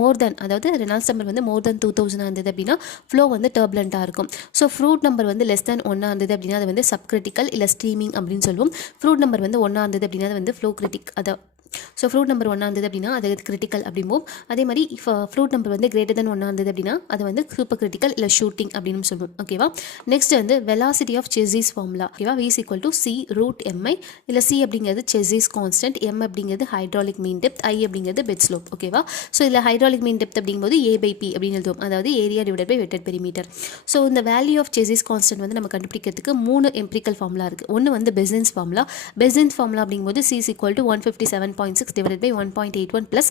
மோர் தென், அதாவது ரெனால்ட்ஸ் நம்பர் வந்து மோர் தென் 2000 இருந்தது அப்படின்னா ஃப்ளோ வந்து டர்புலண்ட்டாக இருக்கும். ஸோ ஃப்ரூட் நம்பர் வந்து லெஸ் தென் 1 இருந்தது அப்படின்னா அது வந்து சப்கிரிட்டிக்கல் இல்லை ஸ்ட்ரீமிங் அப்படின்னு சொல்லுவோம். ஃப்ரூட் நம்பர் வந்து 1 இருந்தது அப்படின்னா அது வந்து ஃப்ளோ கிரிட்டிக். அதை ஸோ ஃப்ரூட் நம்பர் 1 இருந்தது அப்படின்னா அது கிரிட்டிக்கல் அப்படிம்போம். அதே மாதிரி ஃப்ரூட் நம்பர் வந்து கிரேட்டர் தென் 1 இருந்தது அப்படின்னா அது வந்து சூப்பர் கிரிட்டிக்கல் இல்லை ஷூட்டிங் அப்படின்னு சொல்லுவோம். ஓகேவா? நெக்ஸ்ட் வந்து வெலாசிட்டி ஆஃப் செசிஸ் ஃபார்முலா. ஓகேவா? V = C √mi. இல்லை C அப்படிங்கிறது செசிஸ் கான்ஸ்டன்ட், M அப்படிங்கிறது ஹைட்ராலிக் மீன் டெப்த், I அப்படிங்கிறது பெட் ஸ்லோப். ஓகேவா? ஸோ இதில் ஹைட்ராலிக் மீன் டெப்த் அப்படிங்கும்போது A/P அப்படின்னு எழுதுவோம், அதாவது area divided by wetted perimeter. So இந்த வேல்யூ ஆஃப் செசிஸ் கான்ஸ்டன்ட் வந்து நம்ம கண்டுபிடிக்கிறதுக்கு 3 எம்பிரிக்கல் ஃபார்முலா இருக்குது. ஒன்று வந்து பெசன்ஸ் ஃபார்முலா. பெசன்ஸ் ஃபார்முலா அப்படிங்கும்போது C = 157.6 divided by 1.81 plus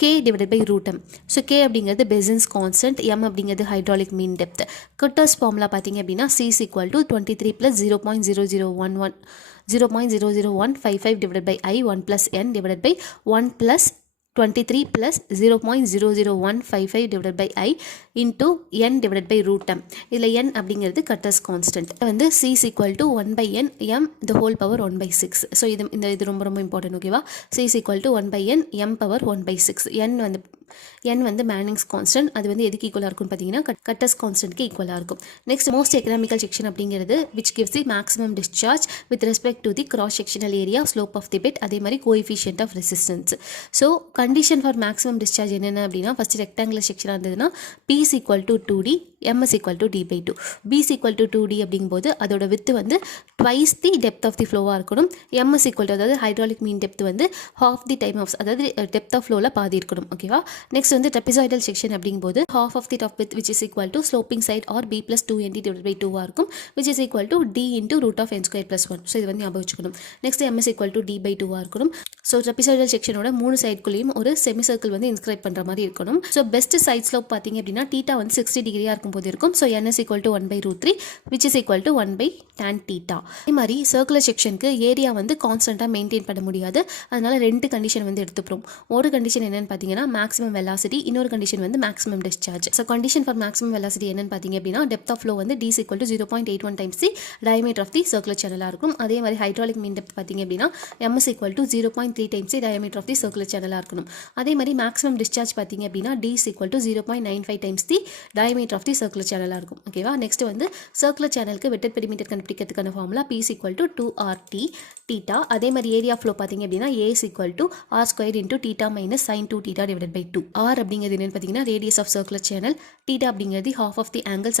K divided by √m. So K அப்படிங்கிறது பெசன்ஸ் கான்ஸ்டன்ட், M அப்படிங்கிறது hydraulic mean depth. Cutters formula பார்த்தீங்க அப்படின்னா C = 23 plus 0.00155 divided by I 1 plus N divided by 1 plus 23 plus 0.00155 divided by I into N divided by √m. இதில் N அப்படிங்கிறது கட்டர்ஸ் கான்ஸ்டன்ட். வந்து C = 1/n M the whole power 1/6. So இது ரொம்ப ரொம்ப இம்பார்ட்டன்ட். ஓகேவா? C = 1/n M power 1/6. N வந்து n வந்து மேனிங்ஸ் கான்ஸ்டன்ட், அது வந்து எதுக்கு ஈக்குவலாக இருக்கும்னு பார்த்தீங்கன்னா கட்டர்ஸ் கான்ஸ்டன்ட்க்கு ஈக்குவலாக இருக்கும். நெக்ஸ்ட் மோஸ்ட் எக்கனாமிக்கல் செக்ஷன் அப்படிங்கிறது which gives the maximum discharge with respect to the cross sectional area, slope of the bed, அதே மாதிரி coefficient of resistance. So condition for maximum discharge என்னென்ன அப்படின்னா ஃபஸ்ட் ரெக்டாங்குலர் செக்ஷனாக இருந்ததுன்னா P is equal to 2D, M is equal to D by 2. B is equal to 2D அப்படிங்கும்போது அதோட வித்து வந்து twice the depth of the flow-ஆக இருக்கணும். M is equal to அதாவது ஹைட்ராலிக் மீன் டெப்த் வந்து half the time of அதாவது depth of flow-ல பாதி இருக்கணும். ஓகேவா? நெக்ஸ்ட் வந்து trapezoidal செக்ஷன் அப்படிங்கும்போது half of the top width which is equal to sloping side or B plus 2ND divided by 2 இருக்கும், which is equal to D into root of n square plus 1. So இது வந்து ஞாபகம் வச்சுக்கணும். Next M is equal to D by 2 இருக்கணும். ஸோ trapezoidal செக்ஷனோட 3 சைட்குள்ளேயும் ஒரு செமி சர்க்கிள் வந்து இன்ஸ்கிரைப் பண்ணுற மாதிரி இருக்கணும். ஸோ பெஸ்ட் சைட் ஸ்லோப் பார்த்தீங்க அப்படின்னா தீட்டா வந்து 60 டிகிரியாக இருக்கும்போது இருக்கும். So n is equal to 1 by root 3 which is equal to 1 by tan theta. இதே மாதிரி சர்க்குலர் செக்ஷனுக்கு ஏரியா வந்து கான்ஸ்டன்ட்டாக மெயின்டைன் பண்ண முடியாது. அதனால ரெண்டு கண்டிஷன் வந்து எடுத்துப்போம். ஒரு கண்டிஷன் என்னன்னு பார்த்தீங்கன்னா மேக்ஸிமம் வெலாசிட்டி, இன்னொரு கண்டிஷன் வந்து maximum discharge. So condition for maximum velocity என்னன்னு பார்த்தீங்க அப்படின்னா டெப்த் ஆஃப் ஃப்ளோ வந்து d is equal to 0.81 times the diameter of the circular channel இருக்கும். அதே மாதிரி ஹைட்ராலிக் மீன் டெப்த் பார்த்தீங்க அப்படின்னா m is equal to 0.3 times the diameter of the circular channel இருக்கணும். அதே மாதிரி மேக்ஸிமம் டிஸ்சார்ஜ் பார்த்தீங்க அப்படின்னா d is equal to 0.95 times the diameter of the circular channel இருக்கும். ஓகேவா? நெக்ஸ்ட் வந்து சர்க்குலர் சேனலுக்கு வெட்டட் பெரிமீட்டர் கண்டுபிடிக்கிறதுக்கான formula P is equal to 2RT theta. அதே மாதிரி ஏரியா ஃப்ளோ பார்த்தீங்க அப்படின்னா A is equal to R square into theta minus sin 2 theta divided by 2. R அப்படிங்கிறது என்னன்னு பார்த்தீங்கன்னா radius of circular channel, theta அப்படிங்கிறது half of the angle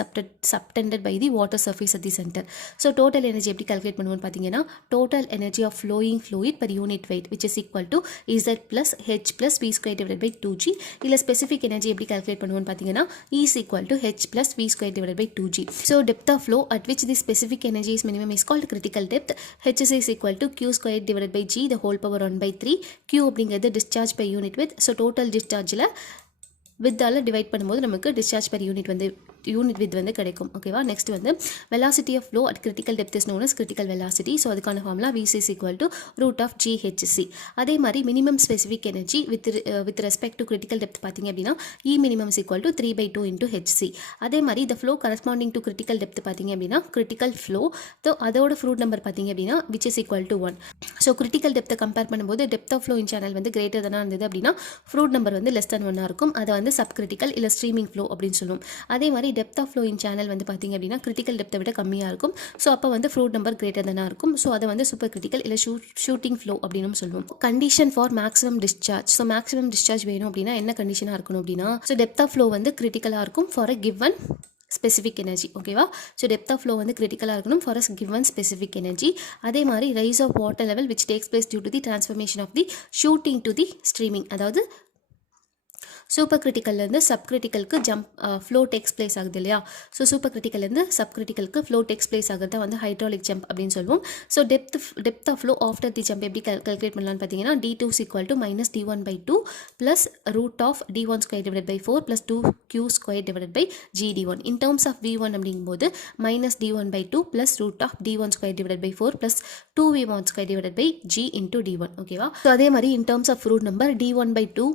subtended by the water surface at the center. So total energy எப்படி கால்குலேட் பண்ணுவோம்னு பார்த்தீங்கன்னா total energy of flowing fluid per unit weight which is equal to Z plus H plus V square divided by 2G. இல்லை ஸ்பெசிஃபிக் எனர்ஜி எப்படி கால்குலேட் பண்ணுவோம்னு பார்த்தீங்கன்னா E is equal to H plus V square divided by 2G. So depth of flow at which the specific energy is minimum is called critical depth. H is equal to Q square divided by G the whole power 1 by 3. Q அப்படிங்கிறது discharge per unit width. So total dischargeல வித்தால் டிவைட் பண்ணும்போது நமக்கு டிஸ்சார்ஜ் per யூனிட் வந்து யூனிட் வித் வந்து கிடைக்கும். ஓகேவா? நெக்ஸ்ட் வந்து velocity of flow at critical depth is known as critical velocity. So அதுக்கான formula VC is equal to root of GHC. அதே மாதிரி minimum specific energy with respect to critical depth பார்த்தீங்க அப்படின்னா E minimum is equal to 3 by 2 into HC. அதே மாதிரி the flow corresponding to critical depth பார்த்தீங்க அப்படின்னா critical flow, ஸோ அதோட ஃப்ரூட் நம்பர் பார்த்தீங்க அப்படின்னா which is equal to 1. So critical டெப்த்தை கம்பேர் பண்ணும்போது depth of flow in channel வந்து கிரேட்டர் தானாக இருந்தது அப்படின்னா ஃப்ரூட் நம்பர் வந்து லெஸ் than 1 இருக்கும். அதை வந்து சப் கிரிட்டிக்கல் இல்லை ஸ்ட்ரீமிங் ஃப்ளோ அப்படின்னு சொல்லுவோம். அதே மாதிரி depth of flow in channel வந்து பார்த்தீங்க அப்படின்னா கிரிட்டிக்கல் டெப்த்தை விட கம்மியாக இருக்கும். ஸோ அப்போ வந்து ஃப்ளூட் நம்பர் கிரேட்டர் தானாக இருக்கும். ஸோ அதை வந்து சூப்பர் கிரிட்டிக்கல் இல்லை ஷூட்டிங் ஃப்ளோ அப்படின்னு சொல்லுவோம். Condition for maximum discharge. So maximum discharge வேணும் அப்படின்னா என்ன கண்டிஷனாக இருக்கணும் அப்படின்னா ஸோ டெப்த் ஆஃப் ஃப்ளோ வந்து கிரிட்டிக்கலாக இருக்கும் for a given specific energy. ஓகேவா? ஸோ டெப்த் ஆஃப் ஃப்ளோ வந்து கிரிட்டிக்கலாக இருக்கணும் for as given specific energy. அதே மாதிரி rise of water level which takes place due to the transformation of the shooting to the streaming. அதாவது சூப்பர் கிரிட்டிக்கல்லேருந்து சப் கிரிட்டிக்கலுக்கு ஃப்ளோ டேக்ஸ் பிளேஸ் ஆகுது இல்லையா? ஸோ சூப்பர் கிரிட்டிக்கல்லேருந்து சப் கிரிட்டிக்கலுக்கு ஃப்ளோ டேக்ஸ் பிளேஸ் ஆகுது தான் வந்து ஹைட்ராலிக் ஜம்ப் அப்படின்னு சொல்லுவோம். So depth of flow after the jump எப்படி கால்குலேட் பண்ணலாம்னு பார்த்தீங்கன்னா D2 is equal to minus D1 by 2 plus root of D1 square divided by 4 plus 2Q square divided by GD1. In terms of V1 அப்படிங்கும்போது minus D1 by 2 plus root of D1 square divided by 4 plus 2V1 square divided by G into D1. ஓகேவா? ஸோ அதே மாதிரி in terms of root number D1 by 2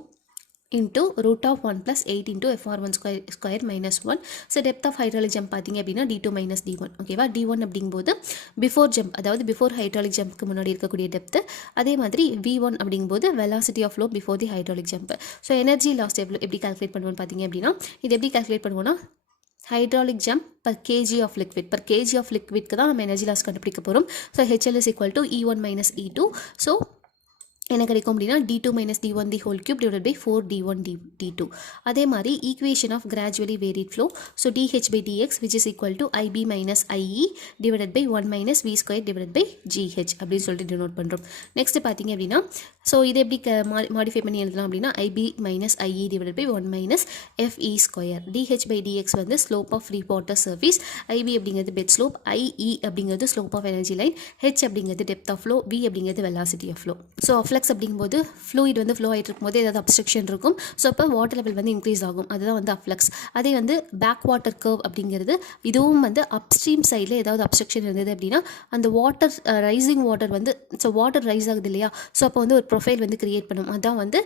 into root of 1 plus 8 into FR1 square minus 1. So depth of hydraulic jump பார்த்தீங்க அப்படின்னா D2 minus D1. ஓகேவா? D1 அப்படிங்கும்போது பிஃபோர் ஜம்ப், அதாவது பிஃபோர் ஹைட்ராலிக் ஜம்ப்க்கு முன்னாடி இருக்கக்கூடிய டெப்த்து. அதே மாதிரி V1 அப்படிங்கும்போது velocity of flow before the hydraulic jump. So energy lost எப்படி கால்குலேட் பண்ணுவோம்னு பார்த்தீங்க அப்படின்னா இது எப்படி கால்குலேட் பண்ணுவோம்னா hydraulic jump per kg of liquid, per kg of liquidக்கு தான் நம்ம எனர்ஜி லாஸ் கண்டுபிடிக்க போகிறோம். So HL is equal to E1 minus E2. ஸோ என்ன கிடைக்கும் அப்படின்னா D2 minus D1 the whole cube divided by 4 D1 D2. அதே மாதிரி equation of gradually varied flow. So DH by DX which is equal to IB minus IE divided by 1 minus V square divided by GH அப்படின்னு சொல்லிட்டு டினோட் பண்ணுறோம். நெக்ஸ்ட் பார்த்தீங்க அப்படின்னா ஸோ இதை எப்படி மாடிஃபை பண்ணி எழுதலாம் அப்படின்னா IB minus IE divided by 1 minus FE square. DH by DX வந்து slope of free water surface, IB அப்படிங்கிறது பெட் ஸ்லோப், IE அப்படிங்கிறது slope of energy line, H அப்படிங்கிறது டெப்த் ஆஃப் ஃப்ளோ, V அப்படிங்கிறது velocity of flow. So afflux அப்படிங்கும்போது ஃப்ளூயிட் வந்து ஃப்ளோ ஆகிட்டு இருக்கும்போது ஏதாவது அப்ஸ்ட்ரக்ஷன் இருக்கும். ஸோ அப்போ வாட்டர் லெவல் வந்து இன்க்ரீஸ் ஆகும். அதுதான் வந்து அஃப்ளக்ஸ். அதே வந்து பேக் வாட்டர் கர்வ் அப்படிங்கிறது இதுவும் வந்து அப்ஸ்ட்ரீம் சைடில் ஏதாவது அப்ஸ்ட்ரக்ஷன் இருந்தது அப்படின்னா அந்த வாட்டர் ரைசிங் வாட்டர் வந்து ஸோ வாட்டர் ரைஸ் ஆகுது இல்லையா? ஸோ அப்போ வந்து ஒரு ப்ரொஃபைல் வந்து கிரியேட் பண்ணும். அதுதான் வந்து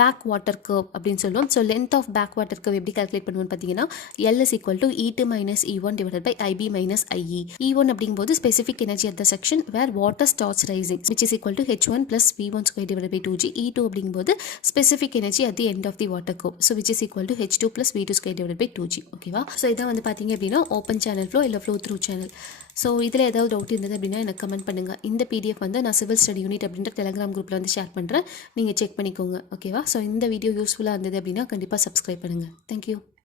பேக் வாட்டர் கர்வ் அப்படின்னு சொல்லுவோம். So length of back water curve எப்படி கால்குலேட் பண்ணுவோம்னு பார்த்தீங்கன்னா L is equal to E2 minus E1 divided by IB minus IE. E1 அப்படிங்கும்போது specific energy at the section where water starts rising which is equal to H1 plus V1 square divided by 2G. E2 அப்படிங்கும்போது specific energy at the end of the water curve so which is equal to H2 plus V2 square divided by 2G. ஓகேவா? ஸோ இதான் வந்து பார்த்தீங்க அப்படின்னா ஓப்பன் சேனல் ஃப்ளோ இல்லை ஃப்ளோ த்ரூ சேனல். ஸோ இதில் ஏதாவது டவுட் இருந்தது அப்படின்னா எனக்கு கமெண்ட் பண்ணுங்கள். இந்த PDF வந்து நான் சிவில் ஸ்டடி யூனிட் அப்படின்ற டெலிகிராம் குரூப்பில் வந்து ஷேர் பண்ணுறேன். நீங்கள் செக் பண்ணிக்கோங்க. ஓகேவா? ஸோ இந்த வீடியோ யூஸ்ஃபுல்லாக இருந்தது அப்படின்னா கண்டிப்பாக சப்ஸ்கிரைப் பண்ணுங்கள். தேங்க்யூ.